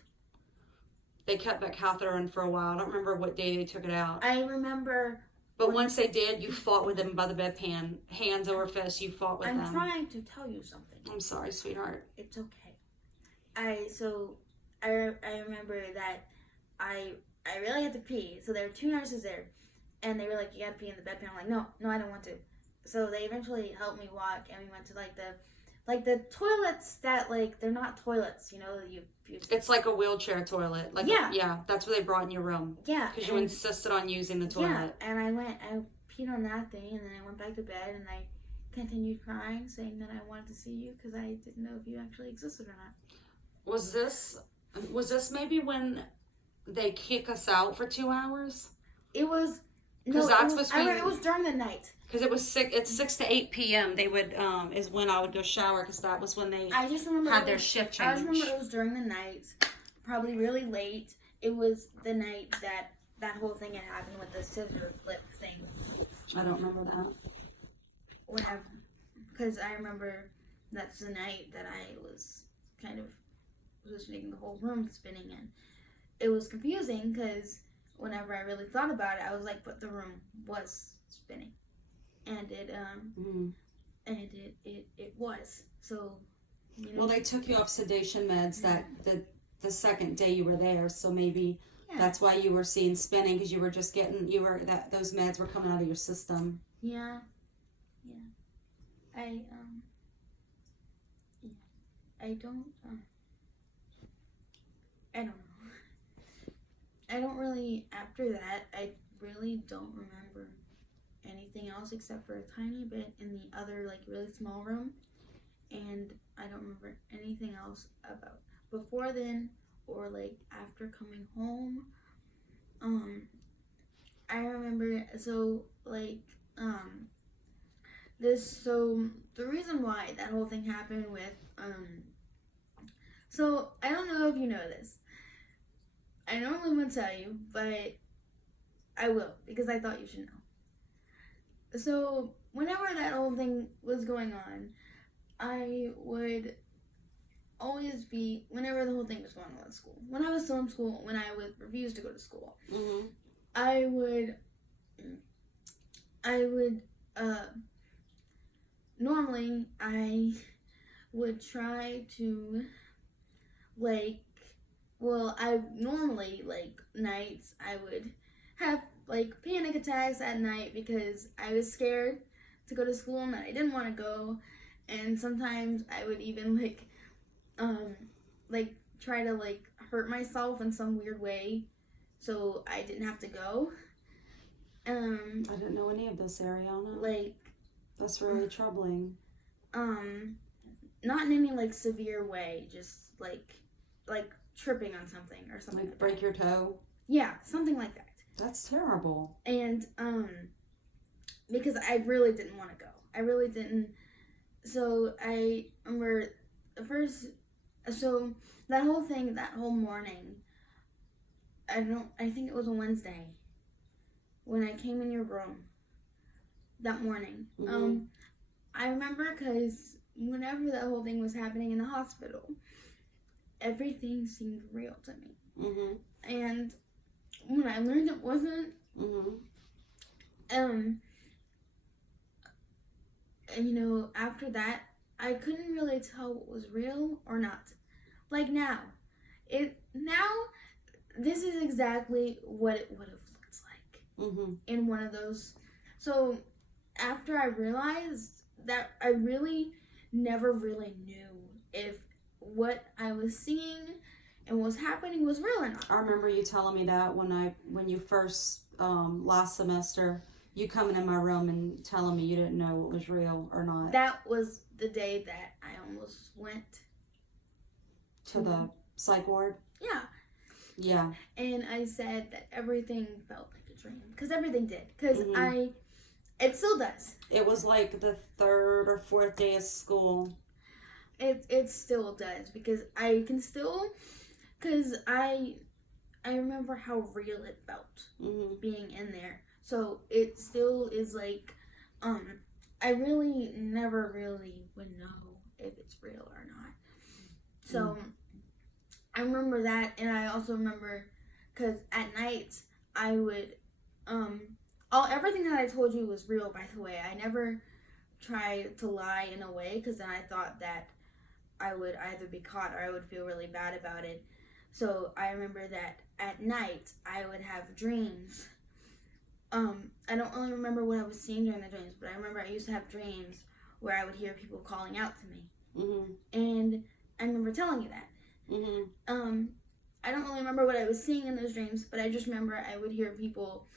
They kept that catheter in for a while. I don't remember what day they took it out. I remember... But once they did, you fought with them by the bedpan. Hands over fists, you fought with them. I'm trying to tell you something. I'm sorry, sweetheart. It's okay. I remember that I really had to pee. So there were two nurses there. And they were like, you gotta pee in the bedpan. I'm like, no, I don't want to. So they eventually helped me walk, and we went to, the toilets that, like, they're not toilets, It's like a wheelchair toilet. Like, yeah, that's what they brought in your room. Yeah. Because you insisted on using the toilet. Yeah, and I peed on that thing, and then I went back to bed, and I continued crying, saying that I wanted to see you, because I didn't know if you actually existed or not. Was this maybe when they kick us out for 2 hours? It was... Because it was during the night. Because it's 6 to 8 p.m. They would is when I would go shower, because that was when they had their shift change. I just remember it was during the night, probably really late. It was the night that whole thing had happened with the scissor clip thing. I don't remember that. Whatever. Because I remember that's the night that I was kind of making the whole room spinning, and it was confusing because whenever I really thought about it, I was like, but the room was spinning. And it was. So, Well, they took you off sedation meds the second day you were there, so maybe Yeah. That's why you were seeing spinning, because you were just getting, those meds were coming out of your system. Yeah. I don't I don't know. I don't really, after that, I really don't remember anything else except for a tiny bit in the other, like, really small room. And I don't remember anything else about before then or, like, after coming home. I remember, so, like, so the reason why that whole thing happened with, so I don't know if you know this. I normally wouldn't tell you, but I will, because I thought you should know. So, whenever that whole thing was going on, I would always be, whenever the whole thing was going on at school, when I was still in school, when I would refuse to go to school, Mm-hmm. I would, normally, I would try to, like, nights, I would have, like, panic attacks at night because I was scared to go to school and I didn't want to go. And sometimes I would even, try to, hurt myself in some weird way so I didn't have to go. I didn't know any of this, Ariana. That's really troubling. Not in any, severe way, just, tripping on something or something like break your toe? Yeah, something like that. That's terrible. And, because I really didn't want to go. I really didn't. So, I remember that whole thing, that whole morning, I think it was a Wednesday, when I came in your room that morning. Mm-hmm. I remember because whenever that whole thing was happening in the hospital, everything seemed real to me. Mm-hmm. And when I learned it wasn't, and after that, I couldn't really tell what was real or not. Like now, this is exactly what it would have looked like in one of those. So after I realized that, I really never really knew if what I was seeing and what was happening was real or not. I remember you telling me that when you first last semester, you coming in my room and telling me you didn't know what was real or not. That was the day that I almost went to the psych ward. Yeah. And I said that everything felt like a dream, because everything did, because it still does. It was like the 3rd or 4th day of school. It still does, because I can still, because I remember how real it felt being in there. So it still is I really never really would know if it's real or not. So I remember that, and I also remember, because at night I would, everything that I told you was real, by the way. I never tried to lie in a way, because then I thought that I would either be caught or I would feel really bad about it. So I remember that at night I would have dreams. I don't really remember what I was seeing during the dreams, but I remember I used to have dreams where I would hear people calling out to me. And I remember telling you that. I don't really remember what I was seeing in those dreams, but I just remember I would hear people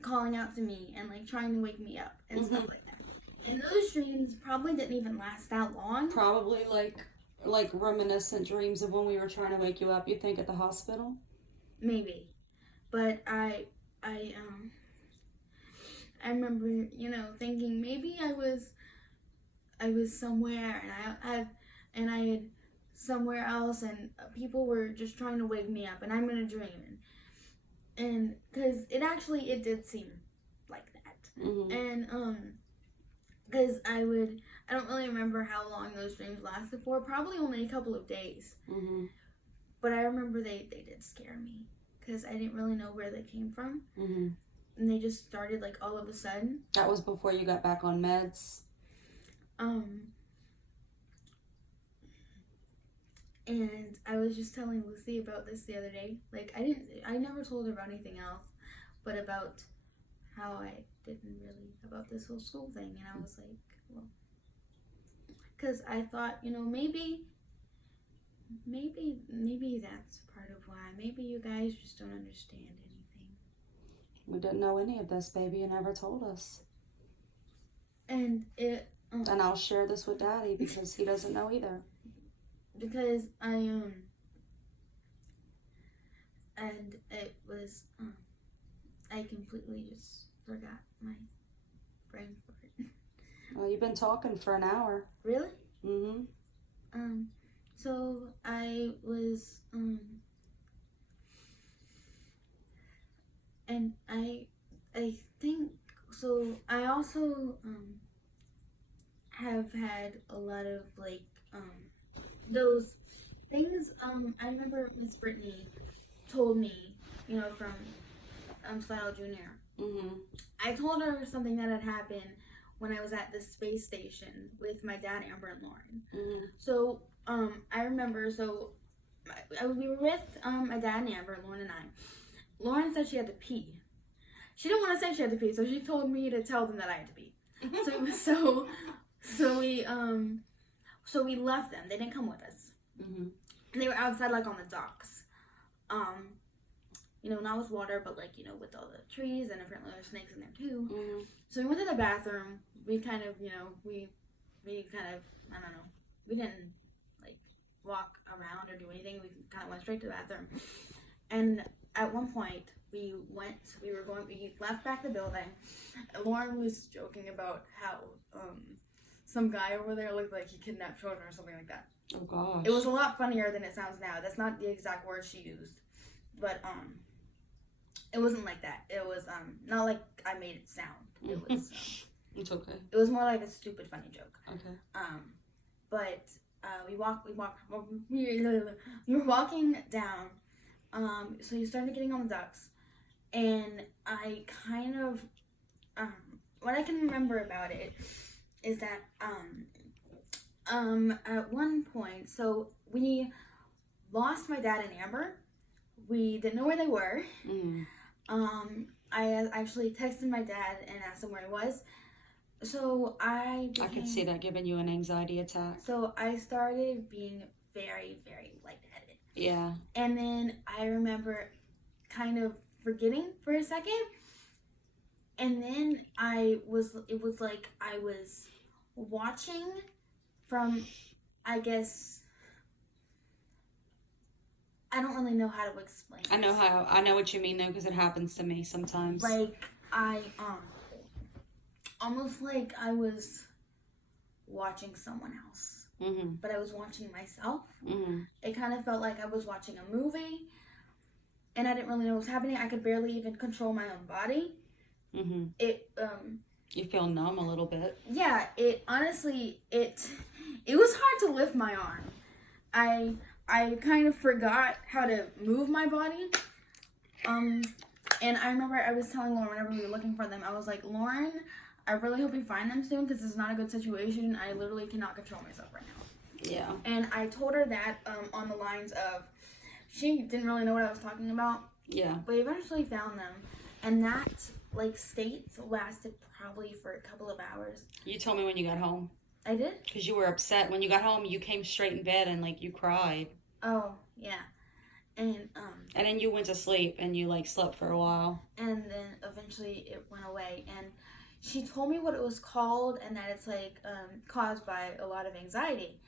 calling out to me and trying to wake me up and stuff like that. And those dreams probably didn't even last that long. Probably like reminiscent dreams of when we were trying to wake you up, you think, at the hospital? Maybe. But I remember, thinking maybe I was somewhere and I had somewhere else, and people were just trying to wake me up, and I'm in a dream, and because it did seem like that, and because I don't really remember how long those dreams lasted for, probably only a couple of days, but I remember they did scare me, because I didn't really know where they came from, and they just started all of a sudden. That was before you got back on meds? And I was just telling Lucy about this the other day. Like, I never told her about anything else, but about how I didn't really, about this whole school thing. And I was like, well, because I thought, you know, maybe that's part of why. Maybe you guys just don't understand anything. We didn't know any of this, baby. You never told us. And it... and I'll share this with Daddy because he doesn't know either. Because and it was, I completely just forgot my brain fart. Well, you've been talking for an hour. Really? Mm-hmm. So I was, and I think, so I also, have had a lot of, like, those things, I remember Miss Brittany told me, you know, from, Slidell Junior. Mm-hmm. I told her something that had happened when I was at the space station with my dad, Amber, and Lauren. Mm-hmm. So, I remember, we were with, my dad and Amber, Lauren and I. Lauren said she had to pee. She didn't want to say she had to pee, so she told me to tell them that I had to pee. So we left them. They didn't come with us. Mm-hmm. And they were outside, like, on the docks. You know, not with water, but, like, you know, with all the trees, and apparently there's snakes in there, too. Mm-hmm. So we went to the bathroom. We kind of, you know, we kind of, I don't know, we didn't, like, walk around or do anything. We kind of went straight to the bathroom. And at one point, we left back the building. And Lauren was joking about how, some guy over there looked like he kidnapped children or something like that. Oh, gosh. It was a lot funnier than it sounds now. That's not the exact word she used. But, it wasn't like that. It was, not like I made it sound. It was, it's okay. It was more like a stupid, funny joke. Okay. But, we were walking down, so you started getting on the ducks, and I kind of, what I can remember about it is that, at one point, so we lost my dad and Amber. We didn't know where they were. Mm. I actually texted my dad and asked him where he was. So I could see that giving you an anxiety attack. So I started being very, very lightheaded. Yeah. And then I remember kind of forgetting for a second. And then it was like I was watching from, I guess, I don't really know how to explain this. I know what you mean though, because it happens to me sometimes. Like, I, almost like I was watching someone else. Mm-hmm. But I was watching myself. Mm-hmm. It kind of felt like I was watching a movie. And I didn't really know what was happening. I could barely even control my own body. Mm-hmm. You feel numb a little bit. Yeah, it was hard to lift my arm. I kind of forgot how to move my body. And I remember I was telling Lauren whenever we were looking for them, I was like, Lauren, I really hope you find them soon because this is not a good situation. I literally cannot control myself right now. Yeah. And I told her that on the lines of, she didn't really know what I was talking about. Yeah. But we eventually found them. And that, like, state lasted probably for a couple of hours. You told me when you got home. I did? Because you were upset. When you got home, you came straight in bed and, like, you cried. Oh, yeah. And then you went to sleep and you, like, slept for a while. And then eventually it went away. And she told me what it was called and that it's, like, caused by a lot of anxiety.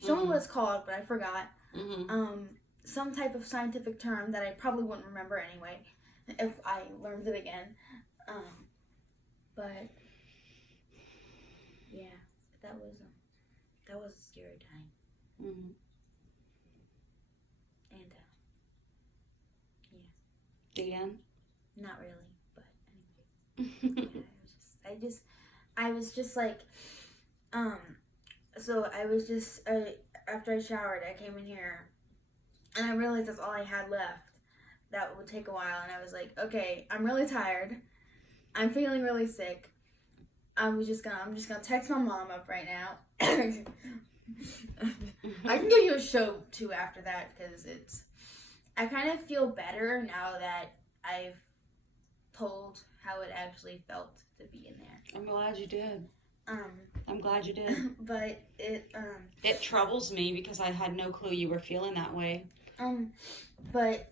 She told me what it's called, but I forgot. Mm-hmm. Some type of scientific term that I probably wouldn't remember anyway if I learned it again. But yeah, that was a scary time. Mm-hmm. And yeah. The end? Not really, but anyway. Yeah, I was just like, so I was just, after I showered, I came in here, and I realized that's all I had left. That would take a while, and I was like, okay, I'm really tired. I'm feeling really sick. I'm just gonna text my mom up right now. I can give you a show too after that because I kind of feel better now that I've told how it actually felt to be in there. I'm glad you did. I'm glad you did. But it troubles me because I had no clue you were feeling that way. But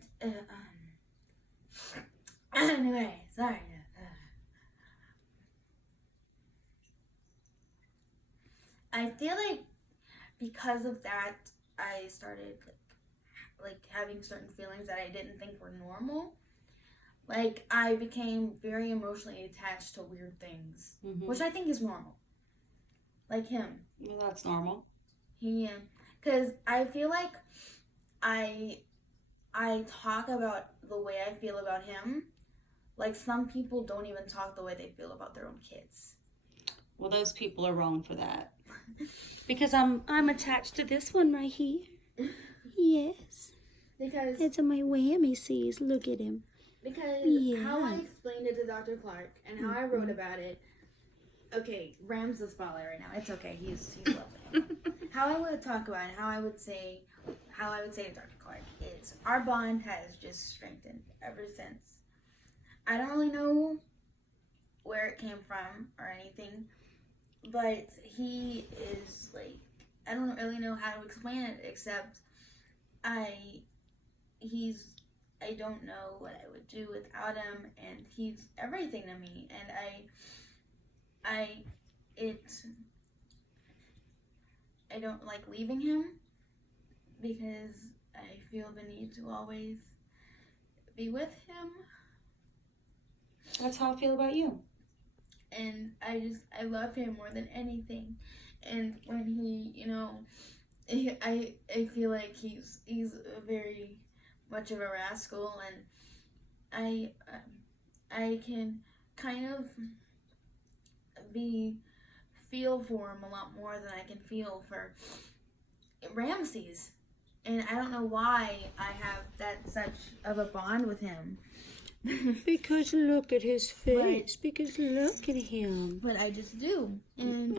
anyway, sorry. I feel like because of that, I started like having certain feelings that I didn't think were normal. Like I became very emotionally attached to weird things, which I think is normal. Like him. Well, that's normal. Because I feel like I talk about the way I feel about him. Like some people don't even talk the way they feel about their own kids. Well, those people are wrong for that. Because I'm attached to this one right here. Yes. Because it's on my whammy seas. Look at him. Because how I explained it to Dr. Clark and how I wrote about it. Okay, Ram's the spotlight right now. It's okay. He's lovely. How I would talk about it, how I would say to Dr. Clark is our bond has just strengthened ever since. I don't really know where it came from or anything, but he is like, I don't really know how to explain it except I don't know what I would do without him, and he's everything to me, and I don't like leaving him because I feel the need to always be with him. That's how I feel about you. And I love him more than anything. And when he, I feel like he's a very much of a rascal, and I can kind of feel for him a lot more than I can feel for Ramses. And I don't know why I have that such of a bond with him. Because look at his face. Because look at him. But I just do. And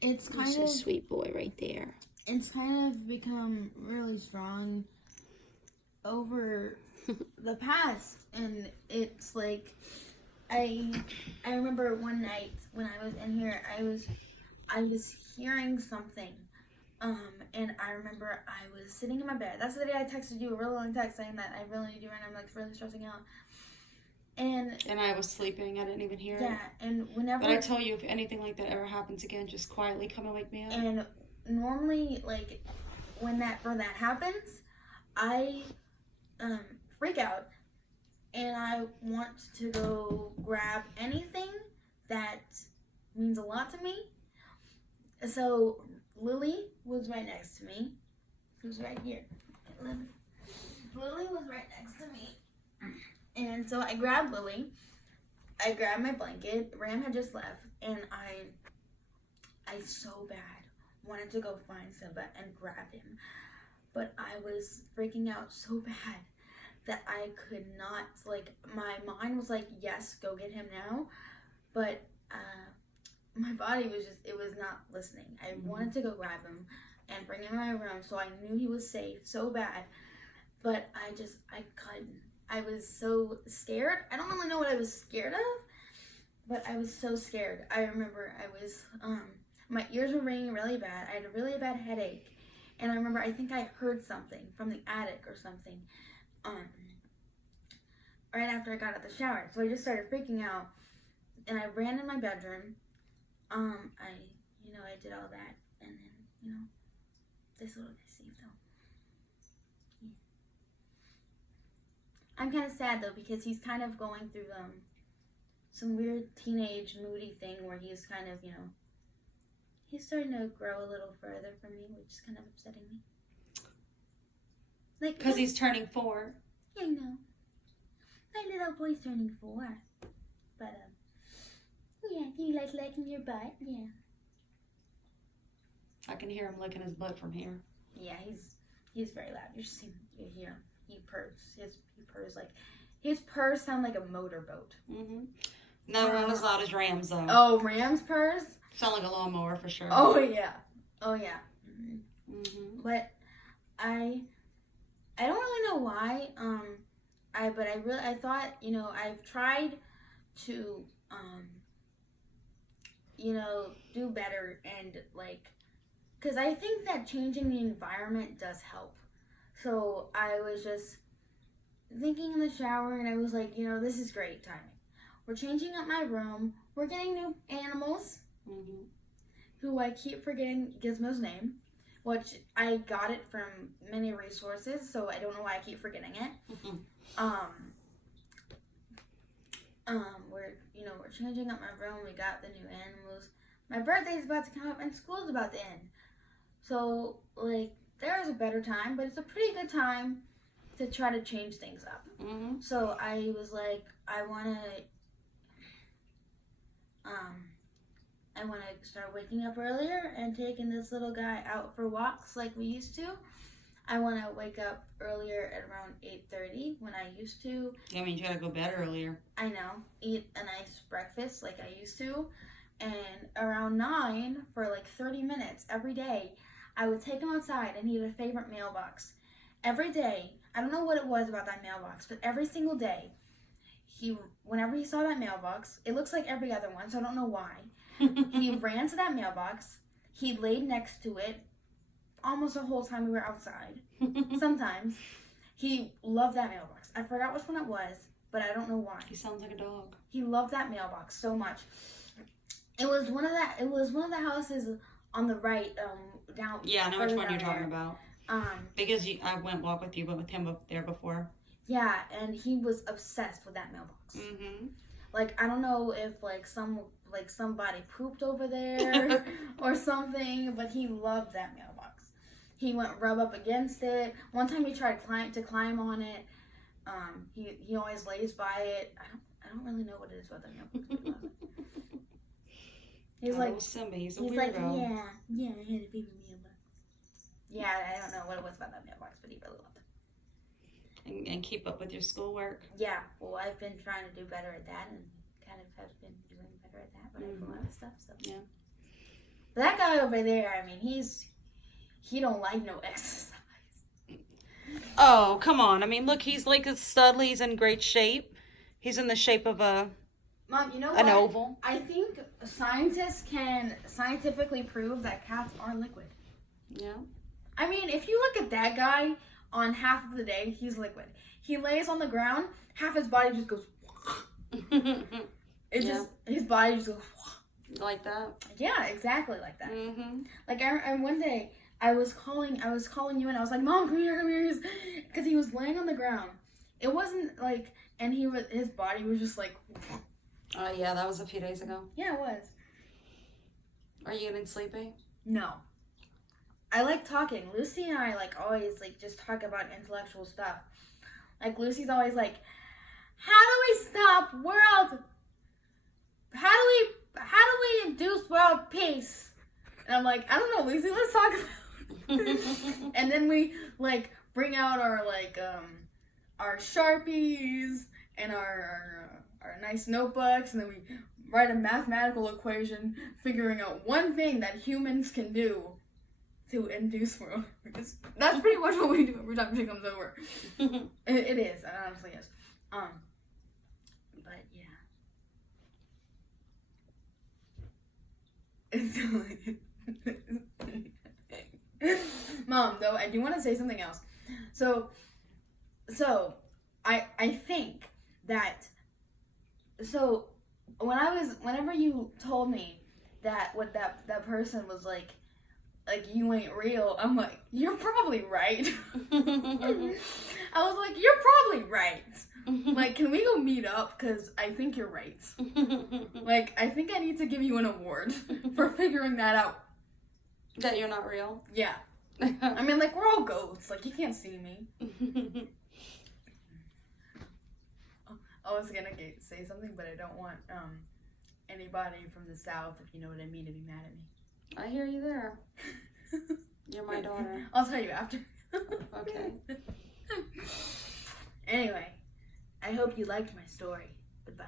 it's kind of a sweet boy right there. It's kind of become really strong over the past, and it's like I remember one night when I was in here, I was hearing something, and I remember I was sitting in my bed. That's the day I texted you a really long text saying that I really need you and I'm like really stressing out. And I was sleeping. I didn't even hear it. Yeah, and whenever. But I tell you, if anything like that ever happens again, just quietly come and wake me up. And normally, like when that happens, I freak out, and I want to go grab anything that means a lot to me. So Lily was right next to me. She was right here. Lily was right next to me. And so I grabbed Lily. I grabbed my blanket. Ram had just left. And I so bad wanted to go find Simba and grab him. But I was freaking out so bad that I could not, like, my mind was like, yes, go get him now. But my body was just, it was not listening. I wanted to go grab him and bring him in my room so I knew he was safe so bad. But I couldn't. I was so scared. I don't really know what I was scared of, but I was so scared. I remember I was, my ears were ringing really bad. I had a really bad headache. And I remember, I think I heard something from the attic or something, right after I got out of the shower. So I just started freaking out, and I ran in my bedroom. I did all that, and then, this little deceived though. Yeah. I'm kind of sad though, because he's kind of going through, some weird teenage moody thing where he's kind of, he's starting to grow a little further from me, which is kind of upsetting me. Like, because he's turning 4. I know. My little boy's turning 4. But, yeah, do you like licking your butt? Yeah. I can hear him licking his butt from here. Yeah, he's very loud. You hear him. He purrs. His purrs sound like a motorboat. Mm-hmm. Not as loud as Ram's though. Oh, Ram's purrs? Sound like a lawnmower for sure. Oh, yeah. Oh yeah. Mm-hmm. But I don't really know why. I thought, I've tried to do better, and like, because I think that changing the environment does help. So I was just thinking in the shower, and I was like, this is great timing. We're changing up my room. We're getting new animals, Mm-hmm. who I keep forgetting Gizmo's name, which I got it from many resources, so I don't know why I keep forgetting it. Mm-hmm. We're changing up my room. We got the new animals. My birthday's about to come up, and school's about to end. So, like, there's a better time, but it's a pretty good time to try to change things up. Mm-hmm. So I was like, I want to start waking up earlier and taking this little guy out for walks like we used to. I want to wake up earlier at around 8:30 when I used to. Yeah, I mean, you gotta go to bed earlier. I know. Eat a nice breakfast like I used to. And around 9 for like 30 minutes every day, I would take him outside and eat a favorite mailbox. Every day, I don't know what it was about that mailbox, but every single day, whenever he saw that mailbox, it looks like every other one, so I don't know why. He ran to that mailbox. He laid next to it almost the whole time we were outside. Sometimes. He loved that mailbox. I forgot which one it was, but I don't know why. He sounds like a dog. He loved that mailbox so much. It was one of the houses on the right, down. Yeah, I know which one you're talking about. Because I went with him up there before. Yeah, and he was obsessed with that mailbox. Mm-hmm. Like, I don't know if somebody pooped over there or something, but he loved that mailbox. He went rub up against it. One time he tried to climb on it. He always lays by it. I don't really know what it is about that mailbox. But he loves it. He's like Simba. He's a he's weirdo. like, yeah, I had a favorite mailbox. Yeah, I don't know what it was about that mailbox, but he really loved it. And keep up with your schoolwork. Yeah, well, I've been trying to do better at that, and kind of have been doing better at that, but I have a lot of stuff, so. Yeah. But that guy over there, I mean, he don't like no exercise. Oh, come on. I mean, look, he's like a studly. He's in great shape. He's in the shape of Mom, you know what? an oval. I think scientists can scientifically prove that cats are liquid. Yeah. I mean, if you look at that guy on half of the day, he's liquid. He lays on the ground, half his body just goes. His body just goes. Like that? Yeah, exactly like that. Mm-hmm. Like I one day I was calling you and I was like, Mom, come here, because he was laying on the ground. It wasn't like, and his body was just like. Oh yeah, that was a few days ago. Yeah, it was. Are you getting sleepy? No. I like talking. Lucy and I always just talk about intellectual stuff. Like Lucy's always like, how do we stop world? How do we induce world peace? And I'm like, I don't know, Lucy, let's talk about it. And then we bring out our Sharpies and our nice notebooks, and then we write a mathematical equation figuring out one thing that humans can do to induce world. That's pretty much what we do every time she comes over. It is. It honestly is. But yeah. Mom, though, I do want to say something else. So I think that. So whenever you told me that what that person was like you ain't real, I'm like, you're probably right. I was like, you're probably right. Like, can we go meet up? Because I think you're right. I think I need to give you an award for figuring that out. That you're not real? Yeah. I mean, we're all ghosts. You can't see me. I was gonna say something, but I don't want anybody from the South, if you know what I mean, to be mad at me. I hear you there. You're my daughter. I'll tell you after. Okay. Anyway, I hope you liked my story. Goodbye.